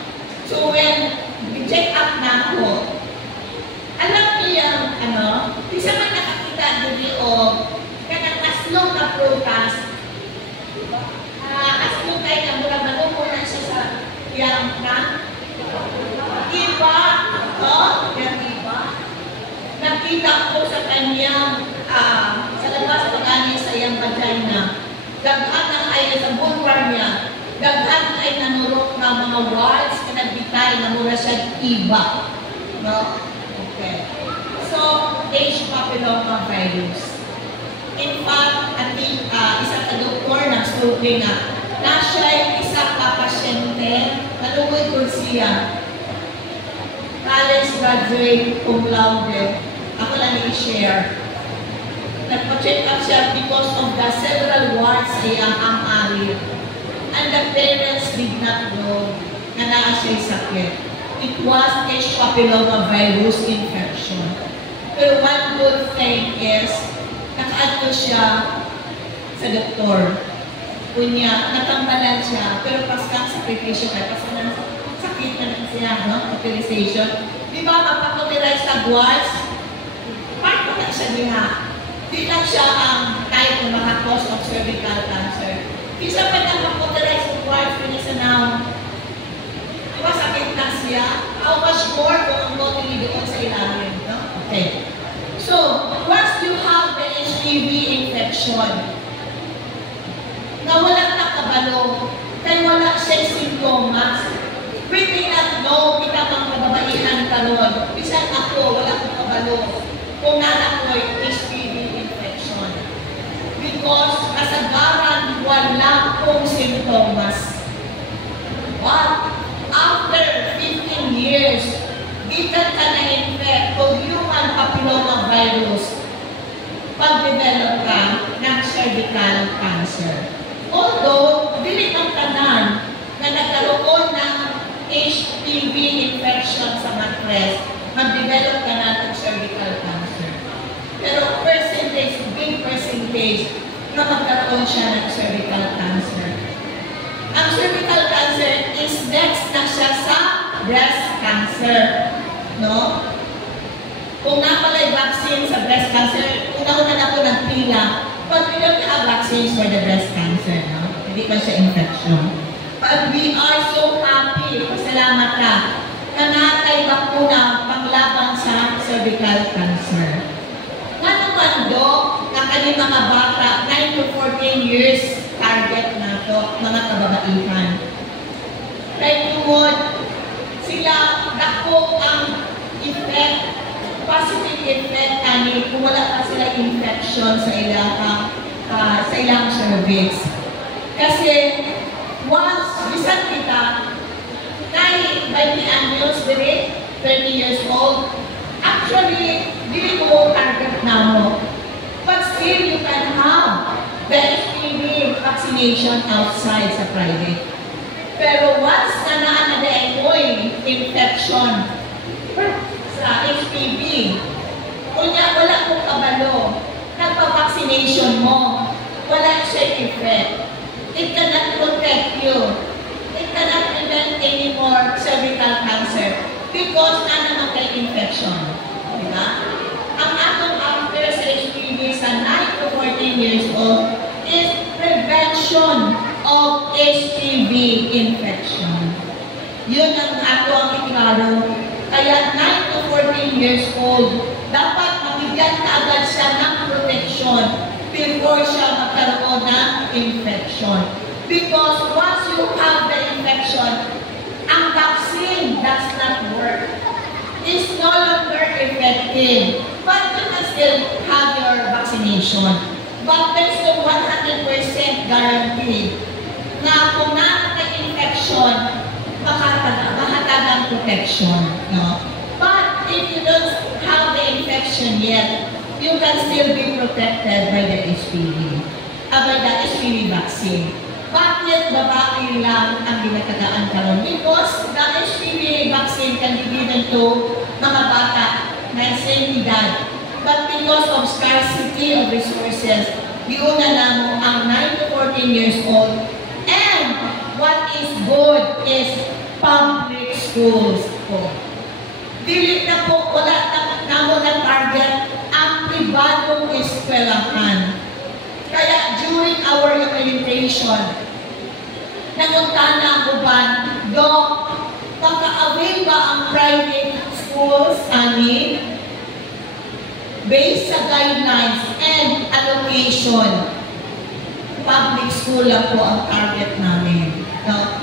So when we check up na ako, alam niya, isa man nakakita dili o kanang aslong na prutas, aslong kayo na murag nanubo na siya sa iyang na iba, no? Yung iba. Nakita ko sa kanyang sa labas pag-ani sa iyang vagina. Daghan ang ay sa vulvar niya. Daghan ay nanurok na mga warts na nagbitay na mura siya iba. No? Okay. So, H. papillomavirus. In fact, ating isa ka doktor nag-story nga na siya isa ka pasyente nalugoy ko siya. College graduate cum laude. Ako lang i-share. Nagpa-check up siya because of the several warts sa iyang ang-ari. And the parents did not know na naa siya'y sakit. It was H. papillomavirus infection. Pero one good thing is, naka-adto siya sa doktor. Kunya, natambalan siya, pero paskang sakripisyo kaya paskang sakit na lang siya, no? Authorization. Di ba, mapag-authorize sa warts? Part ko na siya niya. Di lang siya ang type ng mga cause of cervical cancer. Isa pa na mapag-authorize sa warts, pinisa na diba sakit na siya? How much more kung ang notily doon sa ilalim, no? Okay. So, once you have the HPV infection, na walang nakabalo, kaya wala siya'y sintomas, we may not know kita pang kababaihan karon. Bisan ako, wala kong kabalo kung nanakoy HPV infection. Because kasagaran, wala kong sintomas. But after 15 years, gikan ka na-infect o human papillomavirus, pag-develop ka ng cervical cancer. Although, dili ng tanan na nagkaroon ng HPV infection sa mattress, mag-develop ka na ng cervical cancer. Pero percentage, big percentage, na magkaroon siya ng cervical cancer. Ang cervical cancer is next na siya sa breast cancer. No? Kung napalay vaccine sa breast cancer, una-una na po nagpila, But we don't have vaccines for the breast cancer, no? Hindi pa siya infection. But we are so happy, pasalamat ka, na natay bakuna panglaban sa cervical cancer. Nga naman do, na kanyang mga bata, 9 to 14 years, target na to, mga kababaihan. Right toward, sila, dako ang effect, positive effect, ani, kung wala pa sila infection sa ilang cervix. Kasi, once, bisan kita, kay 20 anyos, 30 years old, actually, dili mo target na mo. But still, you can have the HPV vaccination outside sa private. Pero once na na-ako'y infection sa HPV, kunya wala kong kabalo, nagpa-vaccination mo, wala siya effect. It cannot protect you. It cannot prevent any more cervical cancer because na naman kay infection. Diba? Ang atong after sa HPV sa 9 to 14 years old is prevention of HPV infection. Yun ang ato ang iklaro. Kaya 9 to 14 years old, dapat mabigyan agad siya ng protection before siya magkaroon ng infection. Because once you have the infection, ang vaccine does not work. It's no longer effective. But you can still have your vaccination. But there's no 100% guarantee na kung nakaka-infection, mahatag ang protection. No? But if you don't have the infection yet, you can still be protected by the HPV, by the HPV vaccine. Bakit babae lang ang ginatagaan karon? Because the HPV vaccine can be given to mga bata na same edad. But because of scarcity of resources, yun na lang ang 9 to 14 years old. And what is good is public schools po. Dili na po, wala na mo na target ang pribadong eskwelahan. Kaya during our implementation, nagutana ang uban, Dok, maka-avail ba ang private schools ani based sa guidelines and allocation? Public school lang po ang target namin. No?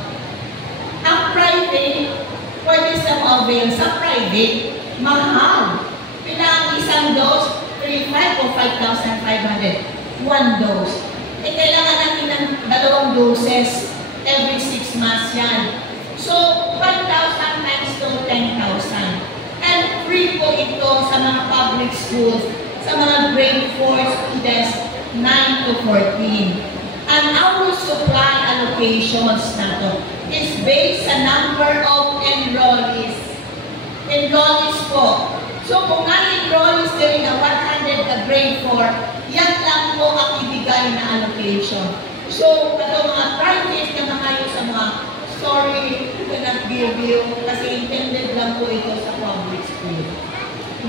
Ang private, pwede sa avail sa private, mahal. Pilang isang dose, 3,500 o 5,500. 1 dose. Eh, kailangan natin ng 2 doses every 6 months yan. So, 1,000 times to 10,000. And free po ito sa mga public schools, sa mga grade 4 students, 9 to 14. And our supply allocations na to is based sa number of enrollees. Enrollees po. So, kung na-enrollees din na 100 ka grade 4, yan lang po ang ibigay na allocation. So, ito mga private na mga sa mga sorry, cannot give you kasi intended lang po ito sa public school.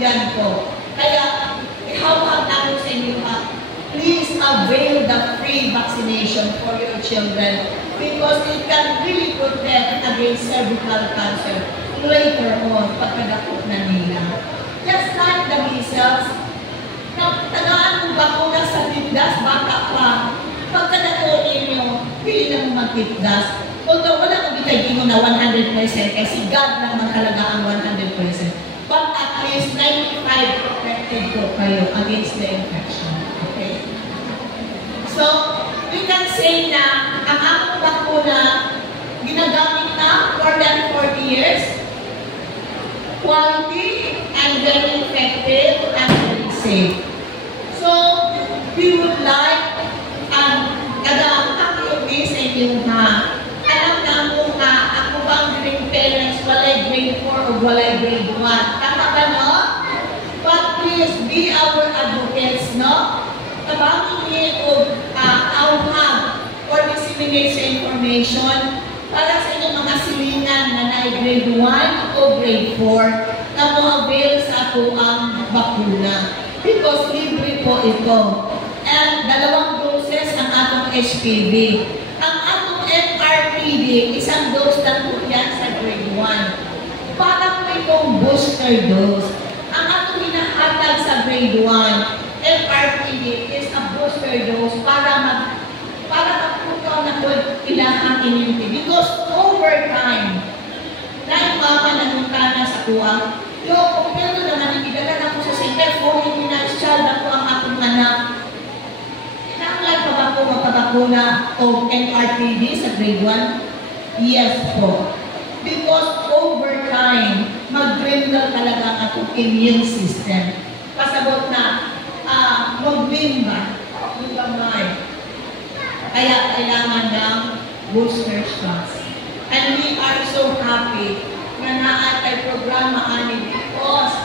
Yan po. Kaya, ihawag namin sa inyo please avail the free vaccination for your children because it can really protect against cervical cancer later on pagkadakot na nila. Just like the measles, tagaan mong bakuna sa tindas, baka pa, pagkadakot ninyo, pili na mo magtitdas. Although wala kong bitagin mo na 100% kasi God naman talaga ang 100%. But at least 95 protected po kayo against the infection. Okay? So, we can say na ang akong bakuna ginagamit na more than 40 years. Quality and very effective and very safe. So, we would like kagaang sa inyong alam na mo ako bang grade parents walay grade 4 o walay grade 1. Tama ba no? But please be our advocates, no? Tabangin niyo o outcome or disseminate sa information para sa inyong mga silingan na na grade 1 o grade 4 na mo-avail sa ato ang bakuna. Because libre po ito. And 2 atong HPV. Ang atong FRPD, isang dose lang po yan sa grade 1. Para po itong booster dose. Ang atong hinahatag sa grade 1, FRPD is a booster dose para magputaw na po ilang immunity. Because over time, dahil mga nanungkana sa kuwang, kung pero naman, idagan ako sa center, kung hindi na child ako ang akong anak, kinaklan pa ba po magpabakuna o NRTD sa grade 1? Yes po. Because over time, mag-dwindle talaga ang atong immune system. Pasabot na, mag-win ba? Yung gamay. Kaya kailangan ng booster shots. And we are so happy na naatay programa ani because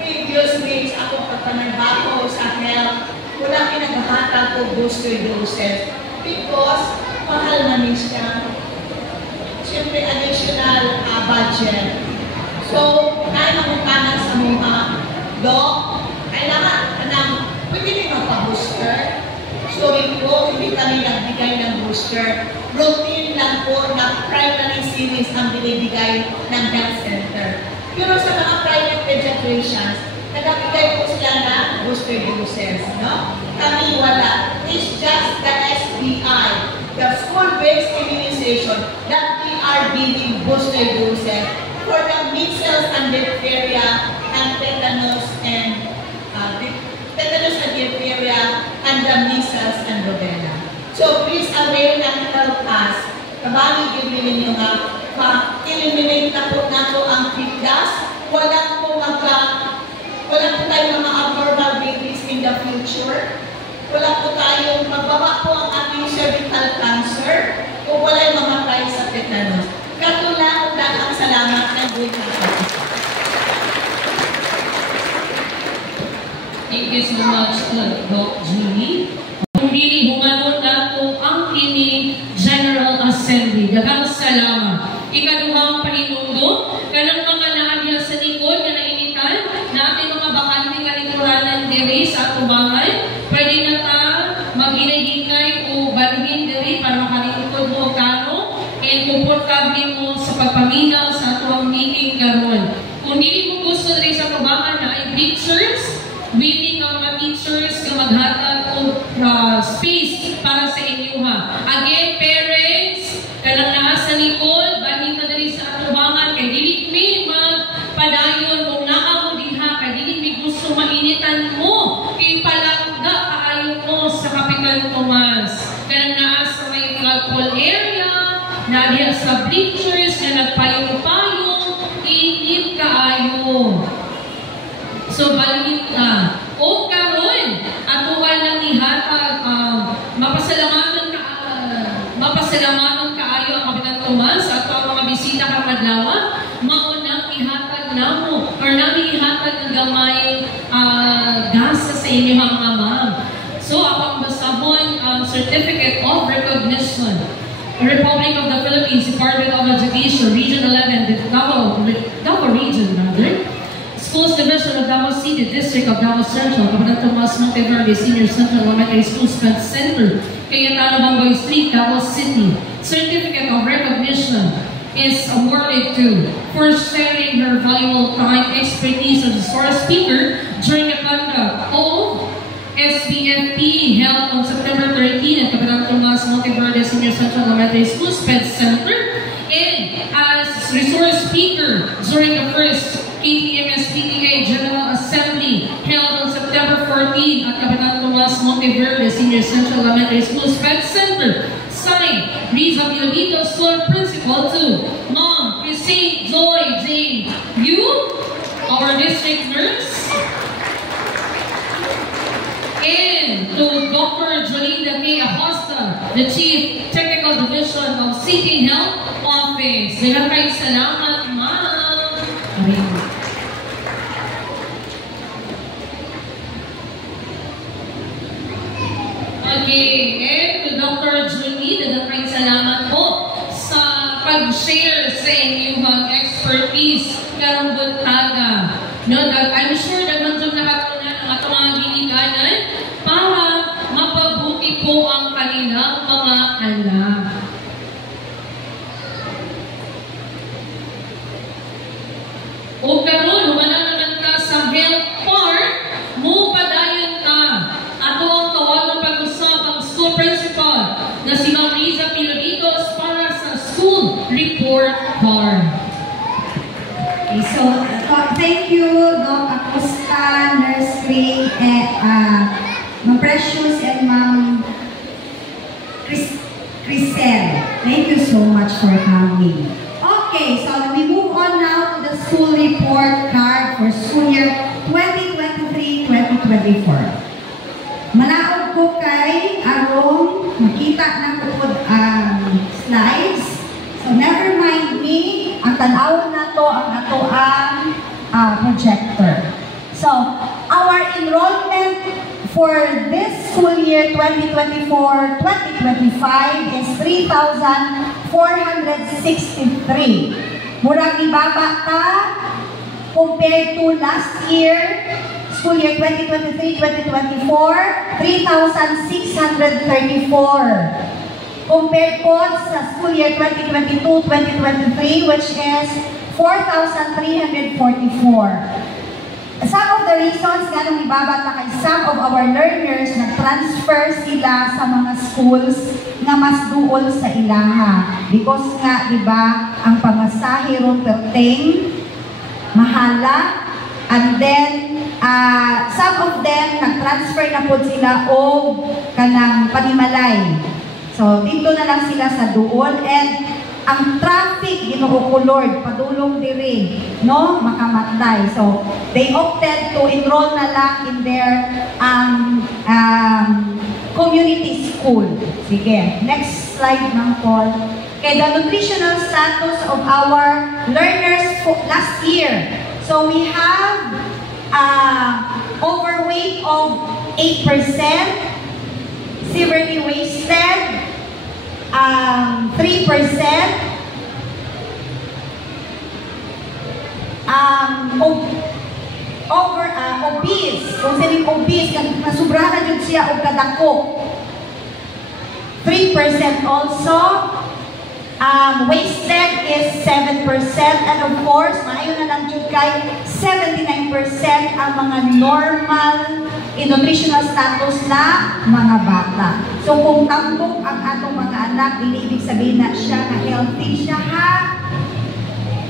previously sa akong pagpanagbago sa health, wala kinaghatag ko booster doses because mahal na niya siya. Siyempre, additional budget. So, kaya magkana sa mga doc, kailangan ng pwede rin magpa-booster. So, hindi kami nagbigay ng booster. Routine lang po na primary series ang binibigay ng health center. Pero sa mga private pediatricians, nagbigay po sila ng booster doses. No? Kami wala. It's just the SBI, the school-based immunization, that we are giving booster doses for the measles and diphtheria and tetanus and diphtheria and the measles and rubella. So please avail and help us. Kabali giving ninyo nga, ma-eliminate na po nato ang PFAS. Wala po tayong mga abnormal babies in the future. Wala po tayong magbaba po ang ating cervical cancer o wala yung mamatay sa tetanus. Katulad ang salamat ng buhay. Thank you so much, Doc Julie. Kung really humanod na po ang kini General Assembly. Daghang salamat. Ikaduhang pahinundo, kanang mga naagya sa likod na nainitan, na ating mga bakante kalingkuranan diri sa atubangan, pwede na ta mag-inay-inay o baluhin diri para makalingkod mo kano, and komportable mo sa pagpaminaw sa atuang meeting karon. Kung hindi mo gusto diri sa atubangan na ay pictures, willing ang mga teachers na maghatag o space para sa inyo ha. Again, parents, kanang naa sa likod, bahin na dali sa atubangan, kay dili may magpadayon kung naa mo diha, kay dili may gusto mainitan mo, kay palangga kaayo mo sa Kapitan Tomas. Kanang naa sa may flagpole area, na diha sa bleachers, na nagpayong-payong, init kaayo. So, balik ka. O karon, atuan ng ihatag, mapasalamatan kaayo ang Kapitan Tomas at ang mga bisita kang adlaw, maunang ihatag namo or namin ihatag ng gamay gasa sa inyo mga ma'am. So, apang basahon Certificate of Recognition, Republic of the Philippines, Department of Education, Region 11, Davao Region, Schools Division of Davao City, District of Davao Central, Kapitan Tomas Monteverde Senior Central Elementary School Sped Center, Cayetano Bangoy Street, Davao City. Certificate of Recognition is awarded to for sharing her valuable time, expertise as a source speaker during the conduct of SBFP held on September 13 at Kapitan Tomas Monteverde Senior Central Elementary School Sped Center, and as resource speaker during the first KTMS-PTA General Assembly held on September 14 at Kapitan Tomas Monteverde Senior Central Elementary School Sped Center. Signed, Riza Bilobito, School Principal to Mom Christine Joy Jane Yu, our district nurse, and to Dr. Jolinda K. Acosta, the Chief Technical Division of City Health Office. Maraming salamat, ma'am. Okay, and to Dr. Julie, maraming salamat po sa pag-share sa inyong expertise karong buntaga. No, I'm sure na nandiyan nakatunan ang atong mga ginikanan para mapabuti po ang kanilang report card. Okay, so, thank you, Doc Acosta, Nurse Ray, Ma'am Precious, and Ma'am Crisel. Thank you so much for coming. Okay, so we move on now to the school report card for school year 2023-2024. Manaog ko kay arong makita na ko ang slides. So never mind me, ang tanaw na to ang ato ang projector. So our enrollment for this school year 2024-2025 is 3,463. Murag ibaba ta compared to last year, school year 2023-2024, 3,634. Compared po sa school year 2022-2023, which is 4,344. Some of the reasons nga nung ibaba na kay some of our learners nag-transfer sila sa mga schools nga mas duol sa ilaha. Because nga, di ba, ang pamasahe ron perteng mahala. And then, some of them nag-transfer na po sila o kanang panimalay. So, dito na lang sila sa duol. And ang traffic, Ginoo ko Lord, padulong diri, no? Makamatay. So, they opted to enroll na lang in their community school. Sige, next slide ng Paul. Okay, the nutritional status of our learners last year. So, we have overweight of 8%, severely wasted, 3%, obese, kung sining obese, nasubra na yun siya o kadako, 3% also, wasted is 7%, and of course, maayon na lang yun kay 79% ang mga normal nutritional status na mga bata. So kung tambok ang atong mga anak, hindi ibig sabihin na siya na healthy siya ha.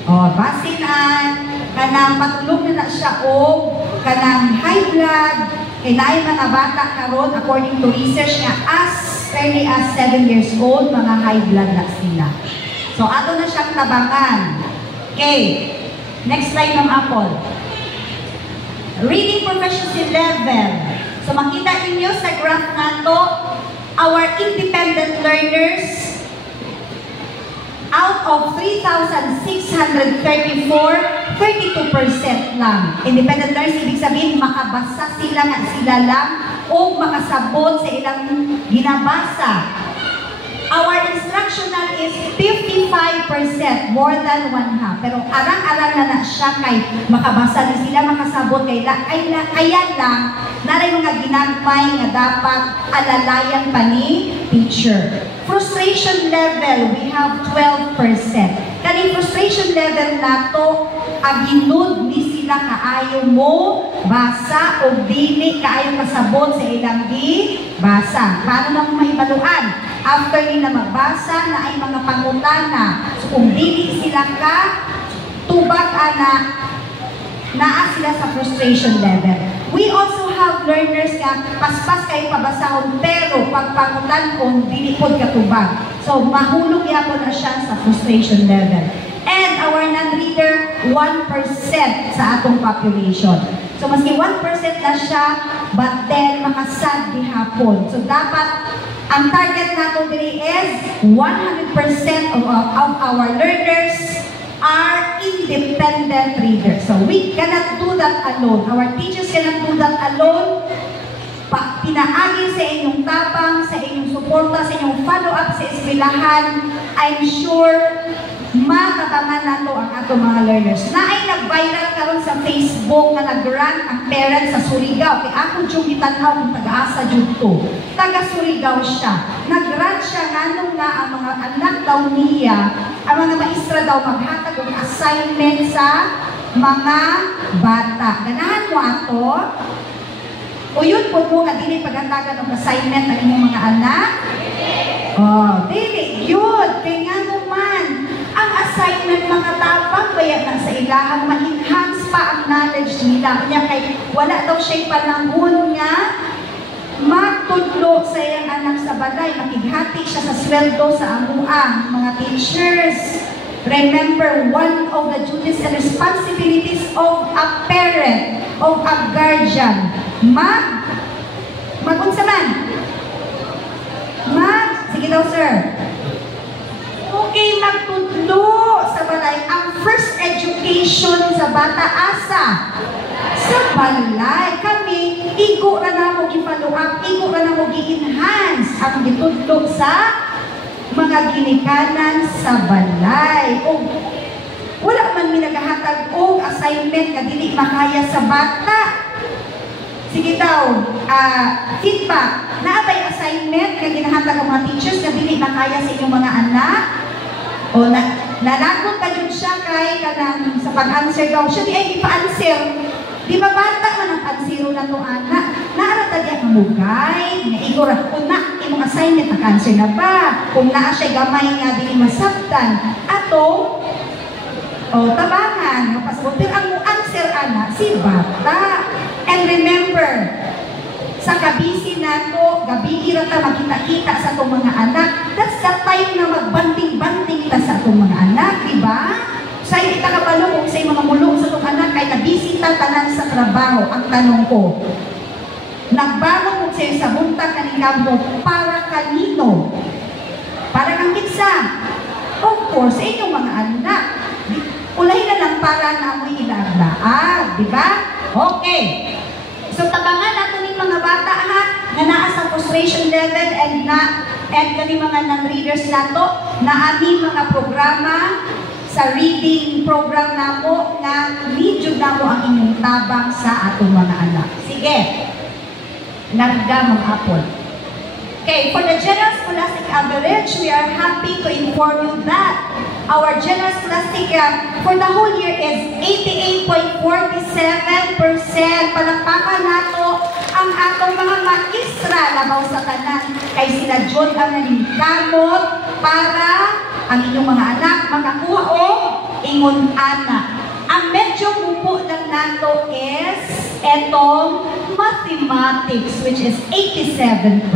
O, basinan, kanang matulog na siya o kanang high blood, kailangan mga bata karon according to research nga as early as 7 years old, mga high blood na sila. So ato na siyang tabangan. Okay, next slide ng Apple. Reading proficiency level. So makita ninyo sa graph na to, our independent learners, out of 3,634, 32% lang. Independent learners, ibig sabihin makabasa sila na sila lang o makasabot sa ilang ginabasa. Our instructional is 55%, more than 1/2. Pero arang-arang na siya kay makabasa ni sila, makasabot kay kaya lang, naray mga ginagmay nga dapat alalayan pa ni teacher. Frustration level, we have 12%. Kaning frustration level na to, aginod ni sila kaayo mo basa o dili kaayo kasabot sa ilang basa. Paano na mahibaluan? After nila magbasa na ay mga pangutana. So kung dili sila ka tubag naa sila sa frustration level. We also have learners nga paspas kayo pabasahon pero pagpangutan kung dili pod katubag. So mahulog yapon na siya sa frustration level. And our non-reader, 1% sa atong population. So maski 1% na siya, but then makasad gihapon. So dapat ang target nato diri is 100% of our learners are independent readers. So we cannot do that alone. Our teachers cannot do that alone. Pinaagi sa inyong tabang, sa inyong suporta, sa inyong follow-up sa eskwelahan, I'm sure matabangan nato ang atong mga learners. Na ay nag-viral karon sa Facebook nga nag-run ang parents sa Surigao. Kaya ako dyan itanaw kung taga-asa dyan to. Taga-Surigao siya. Nag-run siya nga nga ang mga anak daw niya, ang mga maestra daw maghatag ng assignment sa mga bata. Ganahan mo ato? O yun po mo nga dili paghandagan ng assignment ang inyong mga anak? Oh, dili. Yun. Kaya nga naman, ang assignment mabaya na sa ilahang ma-enhance pa ang knowledge nila. Kanya kay wala daw siya'y panahon nga magtudlo sa iyang anak sa balay, makighati siya sa sweldo sa amuang mga teachers. Remember, one of the duties and responsibilities of a parent, of a guardian, mag-unsa man? Sige daw, sir. Okay, magtudlo sa balay. Ang first education sa bata asa? Sa balay. Kami, igo na na mo gipaluap, igo na na mo gi-enhance ang gitudlo sa mga ginikanan sa balay. O wala man minagahatag og assignment nga dili makaya sa bata. Sige daw, feedback. Naabay assignment nga ginahatag ang mga teachers nga dili makaya sa inyong mga anak? O nalagot pa yun siya kay kanang sa pag-answer daw. Siya di ay ipa-answer. Di ba bata man ang ansero na itong anak? Naarata di ang mugay, nga igora, kung na imong assignment, naka-answer na ba? Kung naa siya gamay nga dili masabtan. Ato, tabangan, pero ang answer anak, si bata. And remember, sa kabisi nato, gabi ira ta magkita-kita sa itong mga anak, that's the time na magbanting-banting ta sa itong mga anak, di ba? Sa hindi ka kabalo kung sa'yo mga mulong sa itong anak ay nabisita tanan sa trabaho. Ang tanong ko, nagbago kung sa'yo sa buntag kanina mo para kanino? Para kang kitsa? Of course, sa inyong mga anak. Ulay na lang para na amoy ilaglaag, di ba? Okay. So, tabangan natin yung mga bata ha, na naa sa frustration level and kani mga non-readers nato, na aming mga programa sa reading program na po na medyo na po ang inyong tabang sa atong mga anak. Sige. Nagdamang apol. Okay, for the general scholastic average, we are happy to inform you that our general scholastic for the whole year is 88.47%. Palakpakan nato ang atong mga magistra labaw sa tanan. Kay sila John ang naningkamot para ang inyong mga anak makakuha o ingon anak. Ang medyo bupo lang nato is etong mathematics, which is 87%.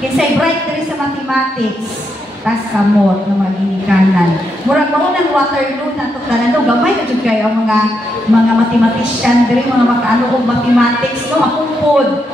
Kinsay bright diri sa mathematics, tas kamot na maginikanan. Murag maunang Waterloo na ito tanan, gamay na dyan kayo ang mga mathematician diri, mga makaano og mathematics, no, akong pod.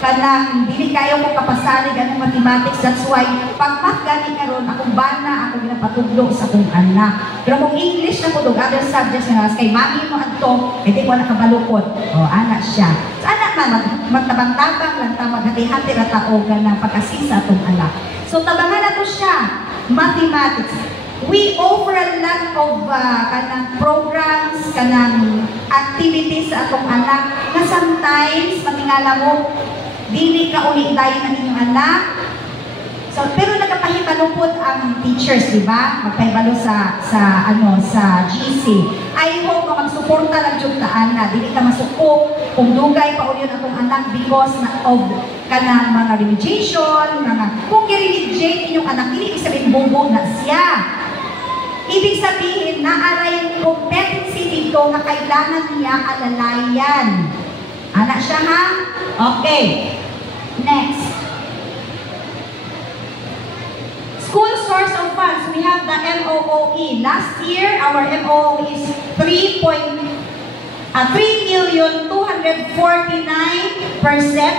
Kanang dili kayo ko kapasalig ang mathematics. That's why pag math gani karon akong bana ako ginapatudlo sa akong anak. Pero kung English na ko dog other subjects nga kay mami mo adto, hindi ko nakabalukot. O anak siya. Sa anak man magtabang-tabang lang ta maghati-hati ra ta og ganang pag-asisa atong anak. So tabangan nato siya mathematics. We offer a lot of kanang programs, kanang activities sa atong anak na sometimes matingala mo dili ka uli dayon ang inyong anak. So, pero nagkapahibalupod ang teachers, di ba? Magpahibalo sa GC. I hope ka magsuporta lang yung taan na dili ka masuko kung dugay pa uli akong anak because of kanang mga remediation, kung i-remediate inyong anak, dili ibig sabihin bubo na siya. Ibig sabihin, naaray yung competency dito na kailangan niya alalayan. Anak siya ha? Okay. Next. School source of funds. We have the MOOE. Last year, our MOOE is 3,249%,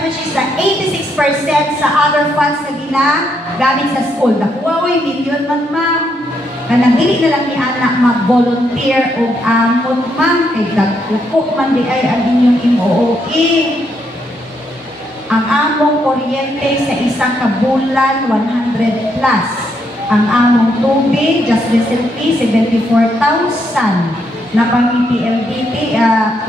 which is the 86% sa other funds na ginagamit sa school. Nakuha, million man ma'am. Kanang dili na lang ni anak mag-volunteer o amon ma'am, kay dagkukok man di ay ang inyong MOOE. Ang among kuryente sa isang kabulan, 100 plus. Ang among tubig, just recently, 74,000. Napami PLDT,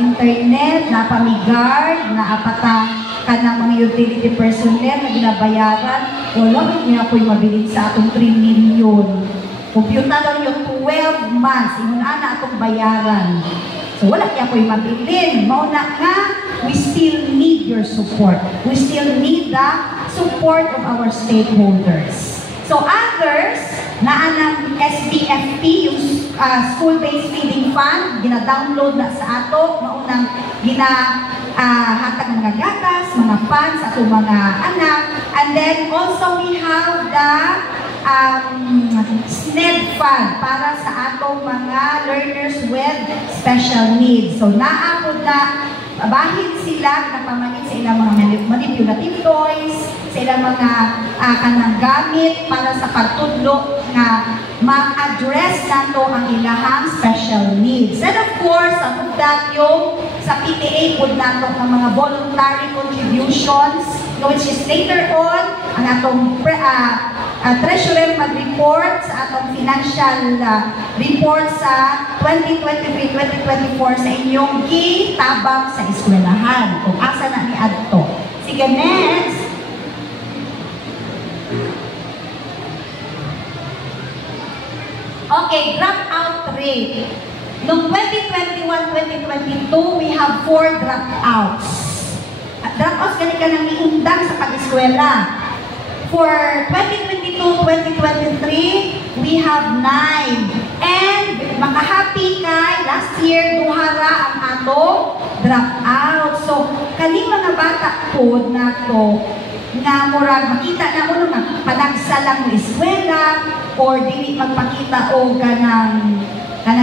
internet, napami guard, naapata ka ng mga utility personnel na ginabayaran. Wala, hindi ako'y mabilin sa atong 3 million. Computer lang yung 12 months, inuna na atong bayaran. So wala kaya ako'y mabilin. Mauna nga, we still need your support. We still need the support of our stakeholders. So others, naa ng SBFP, yung School-Based Feeding Fund, gina-download na sa ato, maunang hatag mga gatas, mga pans, ato mga anak. And then also we have the SNED Fund para sa atong mga learners with special needs. So naapod na bahid sila na pamanin sa ilang mga manipulative toys, sa ilang mga kanang gamit para sa pagtudlo nga ma-address nato ang ilahang special needs. And of course, ang that yung sa PTA po nato ng mga voluntary contributions, which is later on ang atong treasurer mag-report sa atong financial report sa 2023-2024 sa inyong gitabang sa eskwelahan. Kung asa na ni adto. Sige, next. Okay, dropout rate. Noong 2021-2022, we have 4 dropouts. Dropouts ganit ka nang iundang sa pag-eskwela. For 2022-2023, we have 9. And makahappy kay last year, duhara ang ato dropout. So, kaning mga bata po na to, nga murag makita na mo nung panagsa lang ng eskwela or dili magpakita o ganang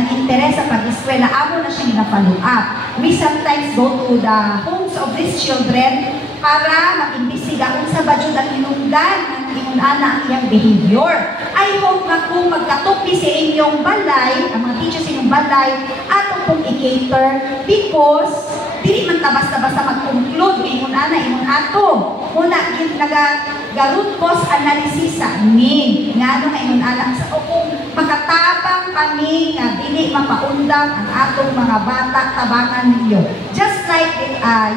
interes sa pag-eskwela, amo na siya gina-follow up. We sometimes go to the homes of these children para mag-imbestiga kung sa badyo ang inungdan ng inunana ang iyang behavior. I hope na kung magkatupi sa inyong balay, ang mga teachers sa inyong balay, ato pong i-cater because dili man tabas-tabas na mag-conclude ng inunana, inun ato. Muna, nag-root cause analysis sa amin. Nga ano nga inunana. So, kung makatabang kami nga dili mapaundang ang atong mga bata, tabangan ninyo. Just like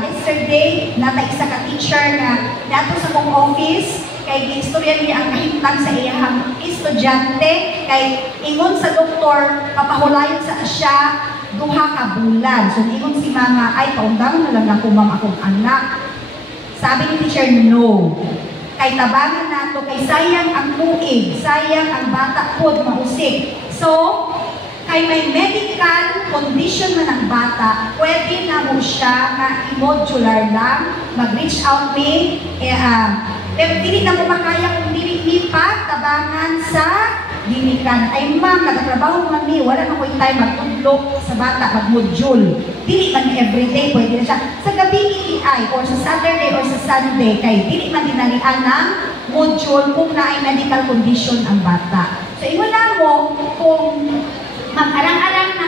yesterday, natay isa ka teacher na nato sa kong office, kay giistorya niya ang kahintang sa iyang estudyante, kay ingon sa doktor, papahulayon sa siya, 2 ka bulan. So, ingon si mga, ay, paundang na lang ako, ma'am, akong anak. Sabi ni teacher, no. Kay tabangan nato, kay sayang ang tuig, sayang ang bata po, mausik. So, kay may medical condition na ng bata, pwede na mo siya na i-modular lang, mag-reach out me, pero dili na mo makaya kung dili pa tabangan sa ginikan. Ay ma'am, nagtatrabaho man ni, wala na ko yung time magtudlok sa bata, mag-module. Dili man everyday, pwede na siya. Sa gabi EEI, or sa Saturday or sa Sunday, kay dili man dinalian ng module kung na ay medical condition ang bata. So, iwala mo kung mag-arang-arang na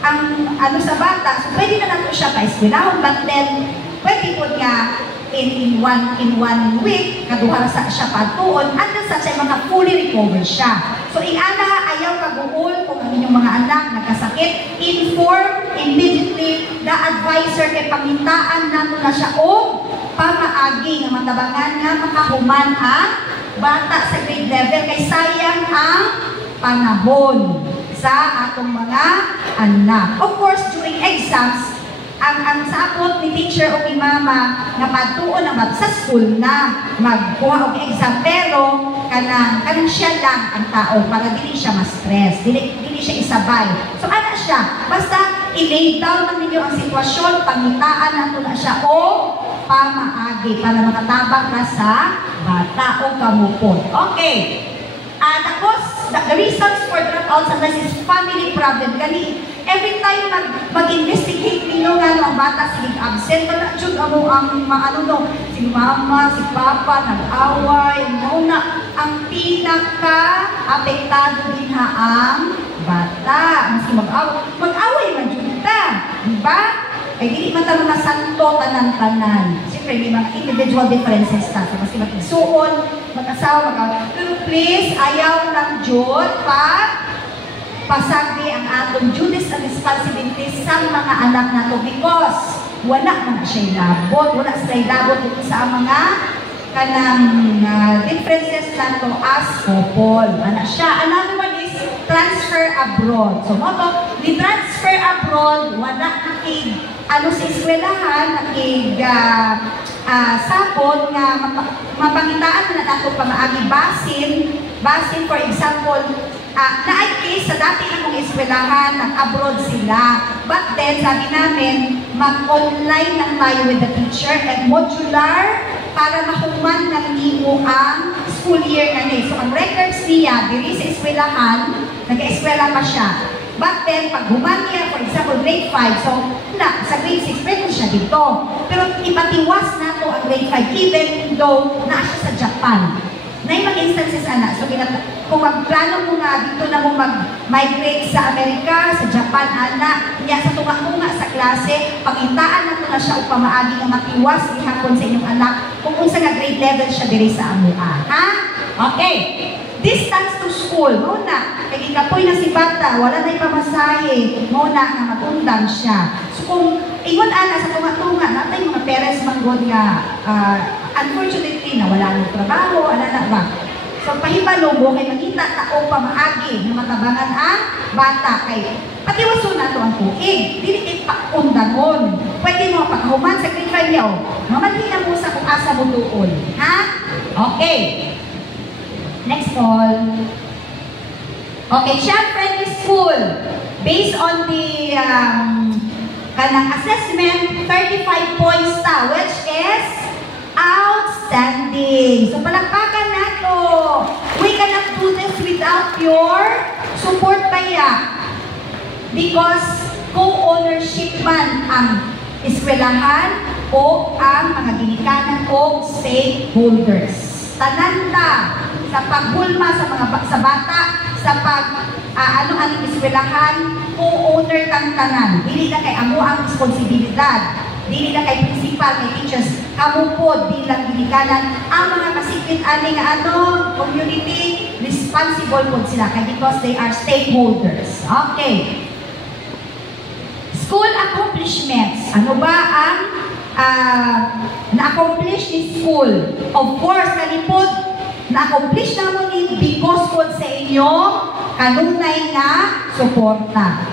ang ano sa bata, so pwede na nato siya pa-eskwelahon, but then, pwede po nga in one week, kaduhara sa siya pagtuon, at sa siya mga fully recover siya. So, iana, ayaw kaguol kung ang inyong mga anak nagkasakit, inform immediately the advisor kay pamintaan nato na siya o pamaagi ng matabangan nga makahuman ang bata sa grade level kay sayang ang panahon sa atong mga anak. Of course, during exams, ang sapot ni teacher o ni mama nga pagtuon ang sa school na magkuha og exam, pero kanang siya lang ang tao para dili siya ma-stress, dili siya isabay. So ana siya, basta i-lay down na ninyo ang sitwasyon, pangitaan nato na siya o pamaagi para makatabang ka sa bata o kamupon. Okay. Tapos, the reasons for dropouts is family problem. Gani, every time mag-investigate nino nga ang bata siling absent, na jud amo ang si mama, si papa, nag-away, muna ang pinaka-apektado din ha ang bata. Maski mag-away man jud ta, di ba? Ay dili man talo na santo tanan-tanan. Siyempre, may mga individual differences ta. So, maski mag-isuon, mag-asawa, pero please, ayaw lang jud pasagdi ang atong duties and responsibilities sa mga anak nato because wala man siya ilabot, wala siya ilabot sa mga kanang differences nato as couple. Ano siya? Another one is transfer abroad. So, moto, ni transfer abroad, wala sa eskwelahan, sapot nga mapangitaan na nato pamaagi basin Basin, for example, naay case sa dati na mong eskwelahan, nag-abroad sila. But then, sabi namin, mag-online lang tayo with the teacher and modular para mahuman ng nimo ang school year na niya. So, ang records niya, diri sa eskwelahan, nag-eskwela pa siya. But then, pag human niya, for example, grade 5, so, sa grade 6, pwede siya dito. Pero ipatiwas na to ang grade 5, even though naa siya sa Japan. Na yung mga instances, anak. So, kung magplano mo nga, dito na mo mag-migrate sa Amerika, sa Japan, anak, niya sa tunga-tunga sa klase, pangintaan na to na siya o pamaagi na matiwas ni hapon sa inyong anak, kung unsa nga grade level siya diri sa amua. Ha? Okay. Distance to school. Muna, kaya ikapoy na si bata, wala na ipamasahe. Muna nga matundang siya. So, kung ingon ana sa tunga-tunga, natin mga parents manggod nga, unfortunately, na wala ng trabaho, ala na ba? So, pahibalo mo, kay makita tao pa maagi na matabangan ang bata. Kay patiwaso na ito ang kuig. Dili kay pakundangon. Pwede mo pagkahuman sa grade 5 niya, mamanhina mo sa kung asa mo doon. Ha? Okay. Next call. Okay, child-friendly school. Based on the kanang assessment, 35 points ta, which is outstanding. So, palakpakan na to. We cannot do this without your support kaya. Because co-ownership man ang eskwelahan o ang mga ginikanan o stakeholders. Tananta sa paghulma sa bata, sa ano-anong eskwelahan, co-owner kang tanan. Dili na kay amo ang responsibilidad. Dili na kay principal, kay teachers, kamo po bilang ginikanan ang mga kasiklit ani nga community responsible po sila kay because they are stakeholders. Okay. School accomplishments. Ano ba ang na-accomplish ni school? Of course, kalipod, na-accomplish na mo ni because po sa inyong kanunay na suporta.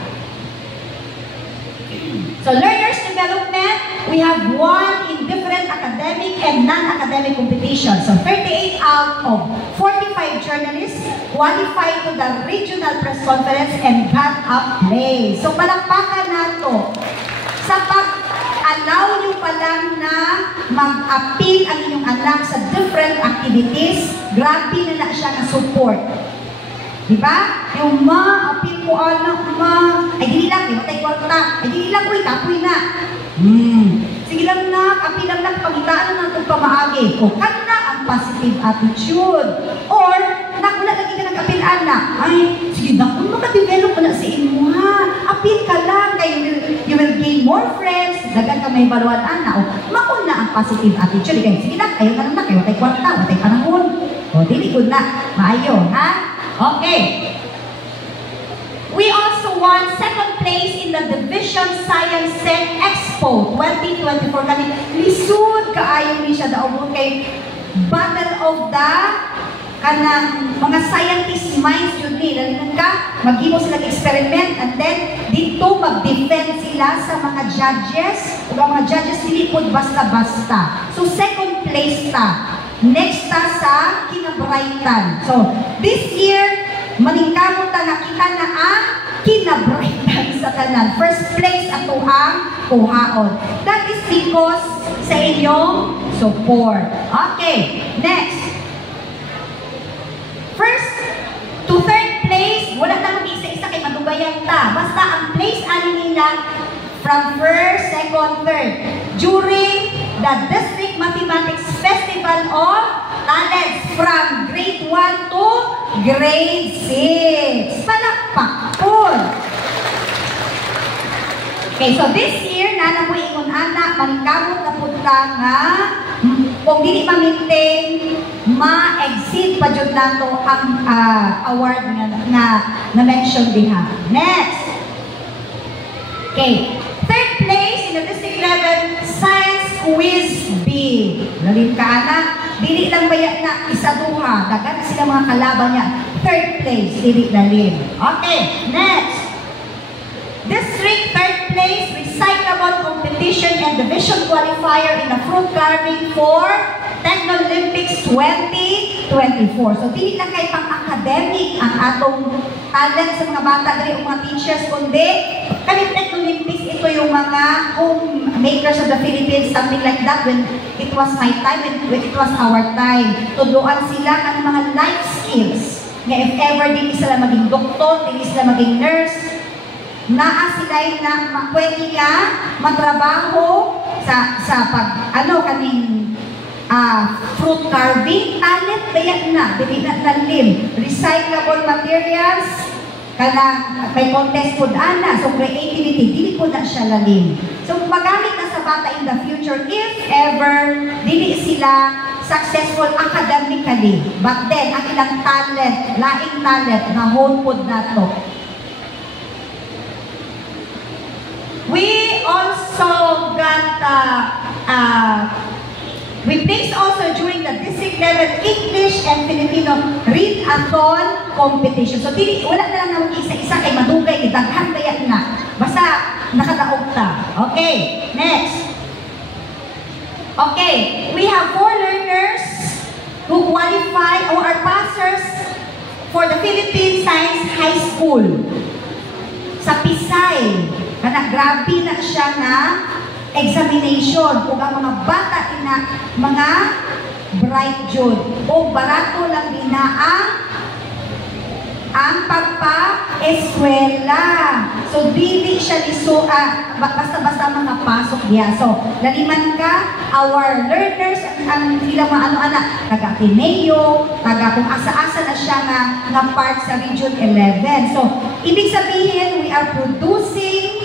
So, learners development, we have won in different academic and non-academic competitions. So, 38 out of 45 journalists qualified to the regional press conference and got up place. So, palakpakan na to. Sa pag-allow nyo pa lang na mag-appeal ang inyong anak sa different activities, grabe na siya na support. Diba? Yung appeal ko anak, ay dili lang, matay kwarta, ay dili lang, kapoy na. Sige lang na, appeal lang, pagitaan na itong pamaagi. O kanina ang positive attitude. Or, wala lagi ka nag-appeal anak. Ay, sige na, kung makadevelop mo na sa inyo ha, appeal ka lang, you will gain more friends, dagan ka may baluan anak. O, mauna ang positive attitude. Sige lang, ayaw ka lang na, kayo matay kwarta, matay panahon. O, dili ko na, maayo, ha? Okay. We also won second place in the Division Science Set Expo 2024. Kani lisod kaayo ni siya daw kay Battle of the kanang mga scientist minds yun ni. Lalinan ka, maghimo sila experiment and then dito mag-defend sila sa mga judges. O mga judges nilipod basta-basta. So second place ta. Next ta sa Kinabrighton. So, this year, maningkamot ta nakita na ang Kinabrighton sa tanan. First place ato ang kuhaon. That is because sa inyong support. Okay, next. First to third place, wala na mag-isa-isa kay madugayan ta. Basta ang place ani nila from first, second, third. During the District Mathematics Festival of Talents from grade 1 to grade 6. Palakpak po. Okay, so this year, na mo ingon anak, maningkamot na punta nga, kung dili ma-maintain, ma-exceed pa dyan na to ang award na mention diha. Next. Okay. Third place in the district level, Science Quiz B. Lalin ka anak, dili lang baya na isa-duha. Dagan sila mga kalaban niya. Third place, dili lalin. Okay, next. District third place, recyclable competition and division qualifier in the fruit carving for Techno Olympics 2024. So, dili lang kay pang academic ang atong talent sa mga bata diri o mga teachers, kundi Kalitek Olympics, ito yung mga homemakers of the Philippines, something like that, when it was my time, when it was our time. Tuduan sila ng mga life skills. Nga if ever hindi sila maging doktor, hindi sila maging nurse, naa sila na pwede nga matrabaho sa kaning fruit carving, talent bayan na, dili na lim, recyclable materials, kanang may contest po ana, so creativity, dili po na siya lalim. So magamit na sa bata in the future if ever dili sila successful academically, but then ang ilang talent, laing talent na hone po na to. We also got we placed also during the district level English and Filipino read-a-thon competition. So, wala na lang naman isa-isa kay madugay, idaghan kaya na. Basta, nakadaog ta. Okay, next. Okay, we have 4 learners who qualify or are passers for the Philippine Science High School. Sa Pisay, grabe na siya na examination kung ang mga bata na mga bright jud o barato lang din na ang pagpa-eskwela. So, dili siya basta-basta makapasok diya. So, laliman ka, our learners, ang ilang ano-ana, taga-Ateneo, taga kung asa-asa na siya nga part sa Region 11. So, ibig sabihin, we are producing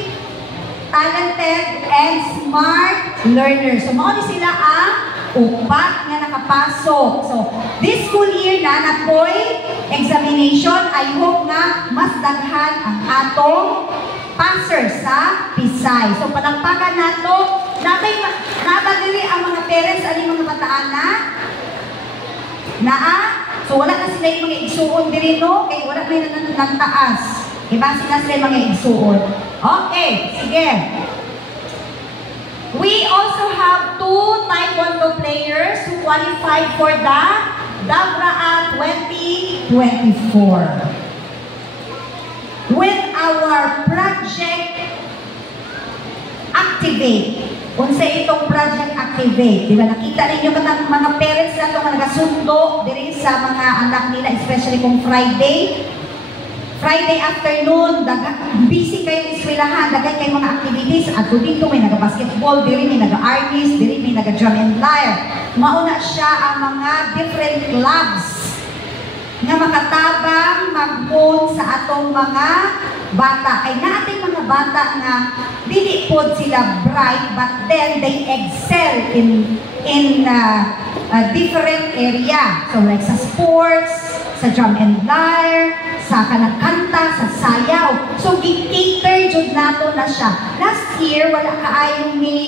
talented and smart learners. So, mauni sila ang upat nga nakapasok. So, this school year na napoy examination, I hope nga mas daghan ang atong passers sa Pisay. So, palagpagan nato, nabadiri ang mga parents, aning mga bataan na so, wala na sila yung mga igsuon diri, no? Kaya wala na ng taas. Iba sila sila yung mga igsuon. Okay, sige. We also have 2 Taekwondo players who qualified for the Dabraan 2024. With our project Activate. Unsa itong project Activate? Diba nakita ninyo ka mga parents na itong nagasundo diri sa mga anak nila, especially kung Friday afternoon, busy kayo ng eskwelahan, dagay kayo mga activities, at dito may naga-basketball, diri may naga-artist, diri may naga-drum and lyre. Mauna siya ang mga different clubs nga makatabang mag-phone sa atong mga bata. Ay na ating mga bata nga dili pod sila bright, but then they excel in different area. So like sa sports, sa drum and lyre, sa kanakanta, sa sayaw. So, gi-cater jud nato na siya. Last year, wala kaayong ni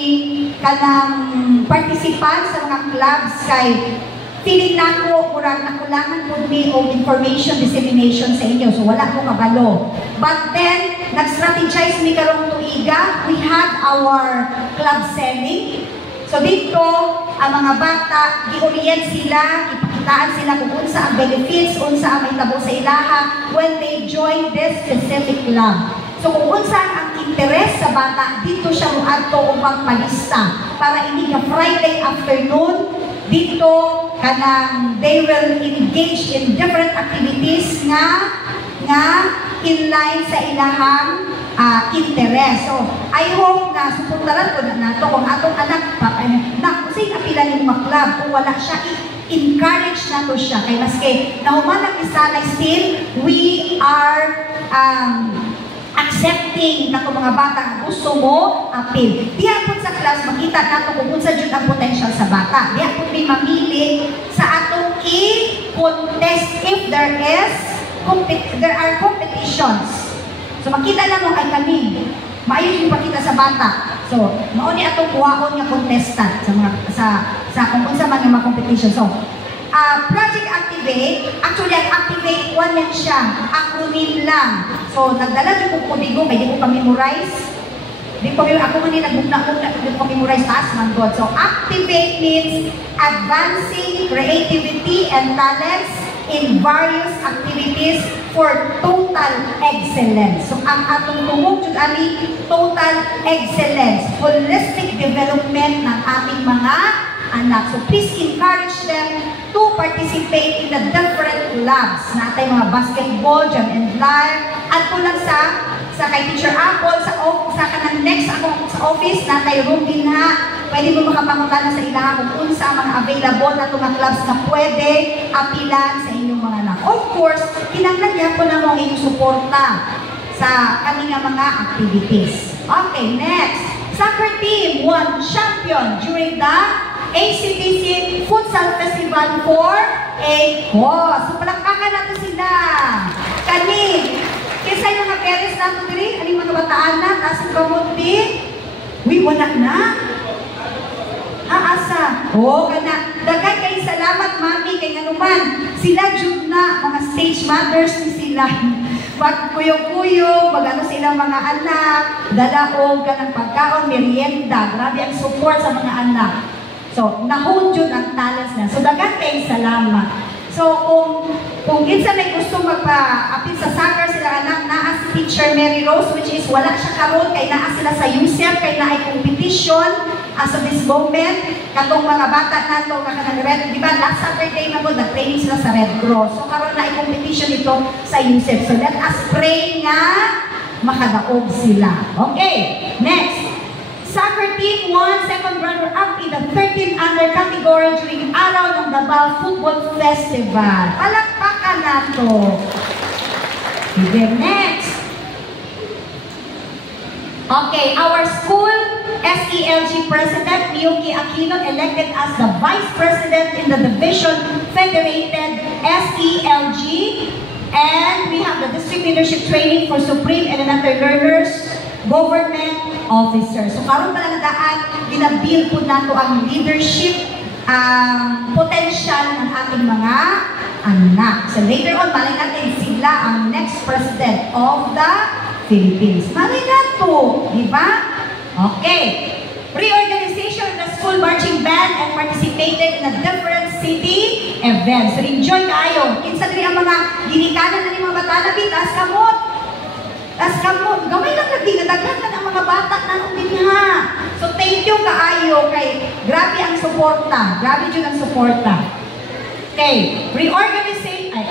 kanang participants sa mga clubs kay feeling nako murag nakulangan po ni o information dissemination sa inyo. So, wala ko kabalo. But then, nag-strategize ni karong tuiga. We had our club selling. So, dito, ang mga bata, gi-orient sila, ipakitaan sila kung unsa ang benefits, unsa ang may tabo sa ilaha when they join this specific club. So kung unsa ang interes sa bata, dito siya muadto upang palista para hindi ka Friday afternoon dito kanang they will engage in different activities nga inline sa ilahang interest. So, I hope na suportaran ko na nato kung atong anak pa na kasi apila ni mga club kung wala siya encourage na to siya kay maski nahuman isanay still we are accepting na kung mga bata gusto mo appeal. Diya po sa class makita nato kung unsa jud ang potential sa bata. Diya po may mamili sa atong i-contest if there are competitions. So makita na mo ay kami. Maayo yung pakita sa bata. So, mauni atong kuhaon nga contestant sa mga sa kung unsa man nga competition. So, Project Activate, actually ang Activate one yan siya, acronym lang. So, nagdala jud ko kodigo kay di ko pa-memorize. Di ko ako man ni nagbugna-bugna di ko memorize taas man God. So, Activate means advancing creativity and talents in various activities for total excellence. So, ang atong tungog jud ani total excellence, holistic development ng ating mga anak. So, please encourage them to participate in the different labs. Natay mga basketball, jump and live, at kulang sa kay Teacher Apple, sa kanang next ako sa office, natay room din ha. Pwede mo makapangutana sa ilaha kung unsa ang mga available na mga clubs na pwede apilan sa inyong mga anak. Of course, kinahanglan po na mo ang inyong suporta sa kaniyang mga activities. Okay, next. Soccer team won champion during the ACTC Futsal Festival for a cause. So, palakpakan natin sila. Kani, kisa yung mga parents natin diri, aning mga bataan na, nasa kamunti, wala na. Asa? Oo, kana. Dagay kay salamat, mami, kay anuman. Sila jud na, mga stage mothers ni sila. Magkuyog-kuyog, magano silang mga anak, dalaog ka ng pagkaon, merienda. Grabe ang support sa mga anak. So, nahon jud ang talents na. So, dagay kay salamat. So, kung insa may gusto magpa-apil sa soccer sila anak, naa si Teacher Mary Rose, which is wala siya karon kay naa sila sa USEP, kay naay competition as of this moment. Katong mga bata nato nga kanang Red, di ba, last Saturday na po, nag-training sila sa Red Cross. So, karon naay competition ito sa USEP. So, let us pray nga makadaog sila. Okay, next. Soccer team won second runner-up in the 13th under category during Araw ng Davao Football Festival. Palakpakan na to. Sige, next. Okay, our school SELG President Miyuki Aquino elected as the Vice President in the Division Federated SELG. And we have the District Leadership Training for Supreme Elementary Learners, Government Officers. So, karon pala na daan, ginabuild po nato ang leadership potential ng ating mga anak. So, later on, malay natin sila ang next President of the Philippines. Malay nato, di ba? Okay. Reorganization of the school marching band and participated in a different city events. So, enjoy kayo. Kinsa diri ang mga ginikanan na ni mga bata na bitas kamot. As kamot, gamay lang nagdinadaghan ka ng mga bata na din ha. So, thank you kaayo kay grabe ang suporta. Grabe yun ang suporta. Okay, reorganization.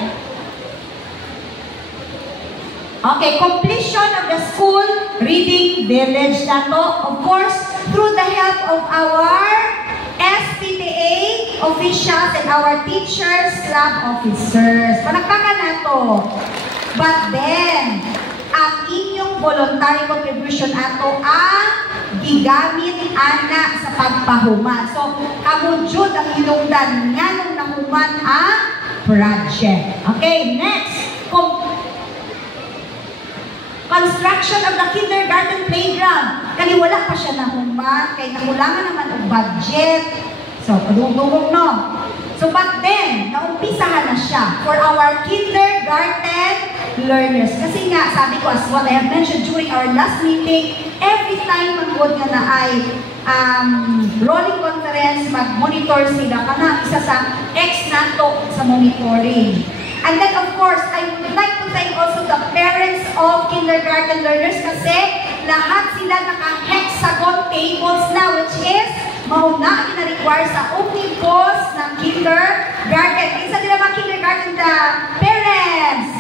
Okay, completion of the school reading village na to. Of course, through the help of our SPTA officials and our teachers, club officers. Palakpakan na to. But then, ang inyong voluntary contribution ato ang gigamit ana sa pagpahuman. So, kamudjud ang hinungdan nga nung nahuman ang project. Okay, next. Construction of the kindergarten playground. Kani wala pa siya nahuman, kay nakulangan naman ang budget. So, padungdungog no. So, but then, naumpisahan na siya for our kindergarten learners. Kasi nga, sabi ko, as what I have mentioned during our last meeting, every time magod nga na ay rolling conference, mag-monitor sila ka na isa sa ex nato sa monitoring. And then, of course, I would like to thank also the parents of kindergarten learners kasi lahat sila naka-hexagon tables na, which is mauna ang na-require sa opening course ng kindergarten. Isa nila mga kindergarten na parents.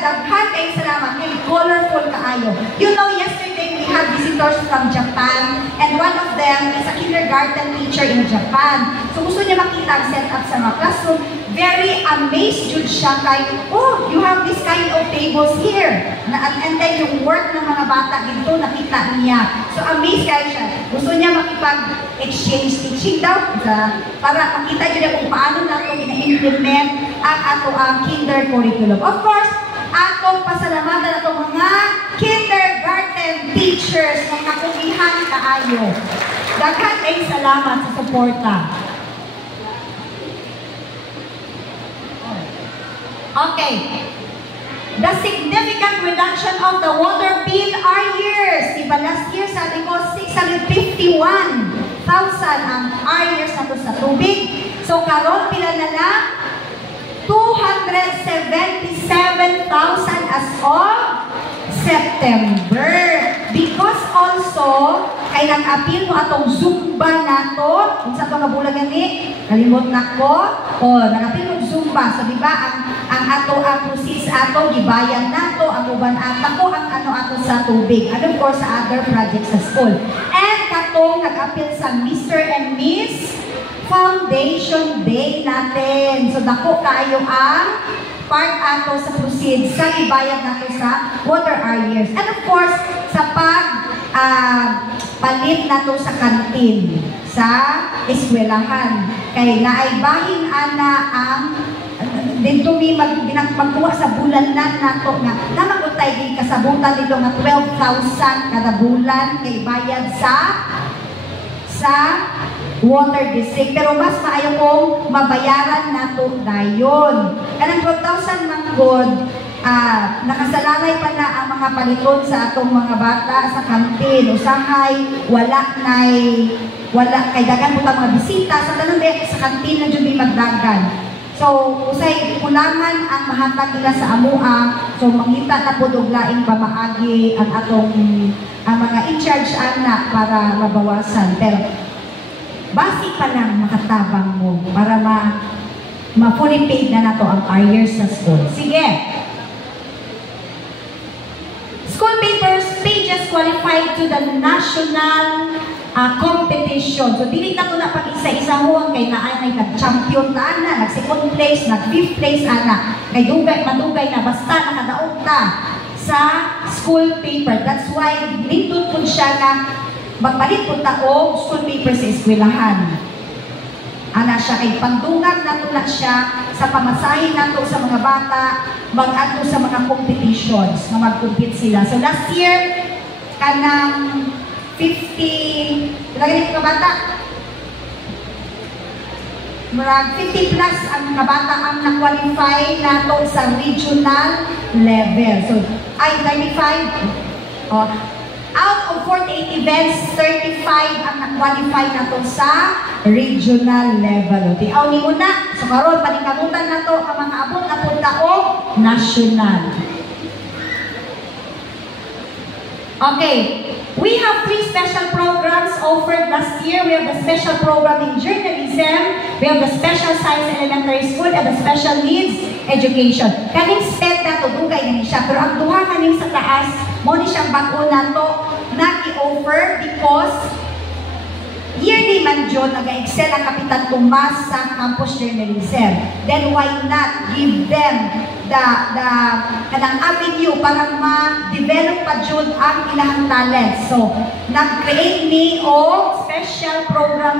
Daghan kayo salamat. Kay colorful kaayo. You know, yesterday we had visitors from Japan and one of them is a kindergarten teacher in Japan. So gusto niya makita ang setup sa mga classroom. Very amazed yun siya kay, oh, you have this kind of tables here. And then yung work ng mga bata dito, nakita niya. So amazed kayo siya. Gusto niya makipag-exchange teaching daw para makita niyo kung paano na ito ina-implement ang ato ang kinder curriculum. Of course, atong pasalamatan atong mga kindergarten teachers, mga kumihan kaayo. Daghan kay salamat sa suporta. Okay. The significant reduction of the water bill are years. Diba last year, sabi ko, 651,000 ang years na to sa tubig. So, karon pila na lang? 277,000 as of September. Because also, kay nag-appeal mo atong Zumba nato, kung sa itong nabulag gani, kalimot na ko, nag-appeal mo Zumba. So, di ba, ang ato, ang proceeds ato, gibayan nato, ang uban ata ko, ang ano ato sa tubig. And of course, sa other projects sa school. And katong nag-appeal sa Mr. and Miss Foundation Day natin. So, dako kayo ang part ato sa proceeds sa ibayad nato sa water arrears. And of course, sa palit nato sa kantin sa eskwelahan. Kay naaybahin ana ang dito mi magkuha sa bulan na nato nga namagutay din kasabutan nito nga 12,000 kada bulan kay bayad sa water district. Pero mas maayo kong mabayaran nato dayon. Kanang 12,000 man god, nakasalalay pa na ang mga paliton sa atong mga bata sa kantin. Usahay, wala kay dagan po mga bisita sa tanong sa kantin na dyan magdagan. So, usay kulangan ang mahatag nila sa amua. So, mangita na po duglaing pamaagi ang atong mga in-charge anak para mabawasan. Pero, basi pa lang makatabang mo para ma-fully paid na nato ang arrears sa school. Sige. School pages qualified to the national competition. So, dili na ito na pag-isa-isa mo ang kay naanay nag-champion na ana, nag-second place, nag-fifth place ana. Kay madugay na, basta nakadaog ka sa school paper. That's why, nindot po siya na magpalit po taong school paper sa eskwelahan. Ana siya kay pandungag na tulad siya sa pamasahin nato sa mga bata, mag-ato sa mga competitions na mag-compete sila. So last year, kanang 50, lagi ka bata? Murag 50 plus ang mga bata ang na-qualify nato sa regional level. So, ay 35. Out of 48 events, 35 ang na-qualify nato sa regional level. Tiaw ni muna. So, karon paningkamutan nato ang mga abot na punta o national. Okay. We have 3 special programs offered last year. We have the special program in journalism, we have the special science elementary school, and the special needs education. Kaning SPED na to, dugay na siya. Pero ang duha kaning sa taas, mo ni siyang bago na to, nag-i-offer because yearly man dyan, nag-excel ang Kapitan Tomas sa campus journalism. Then why not give them kanang avenue para ma-develop pa dyan ang ilang talent. So, nag-create me o special program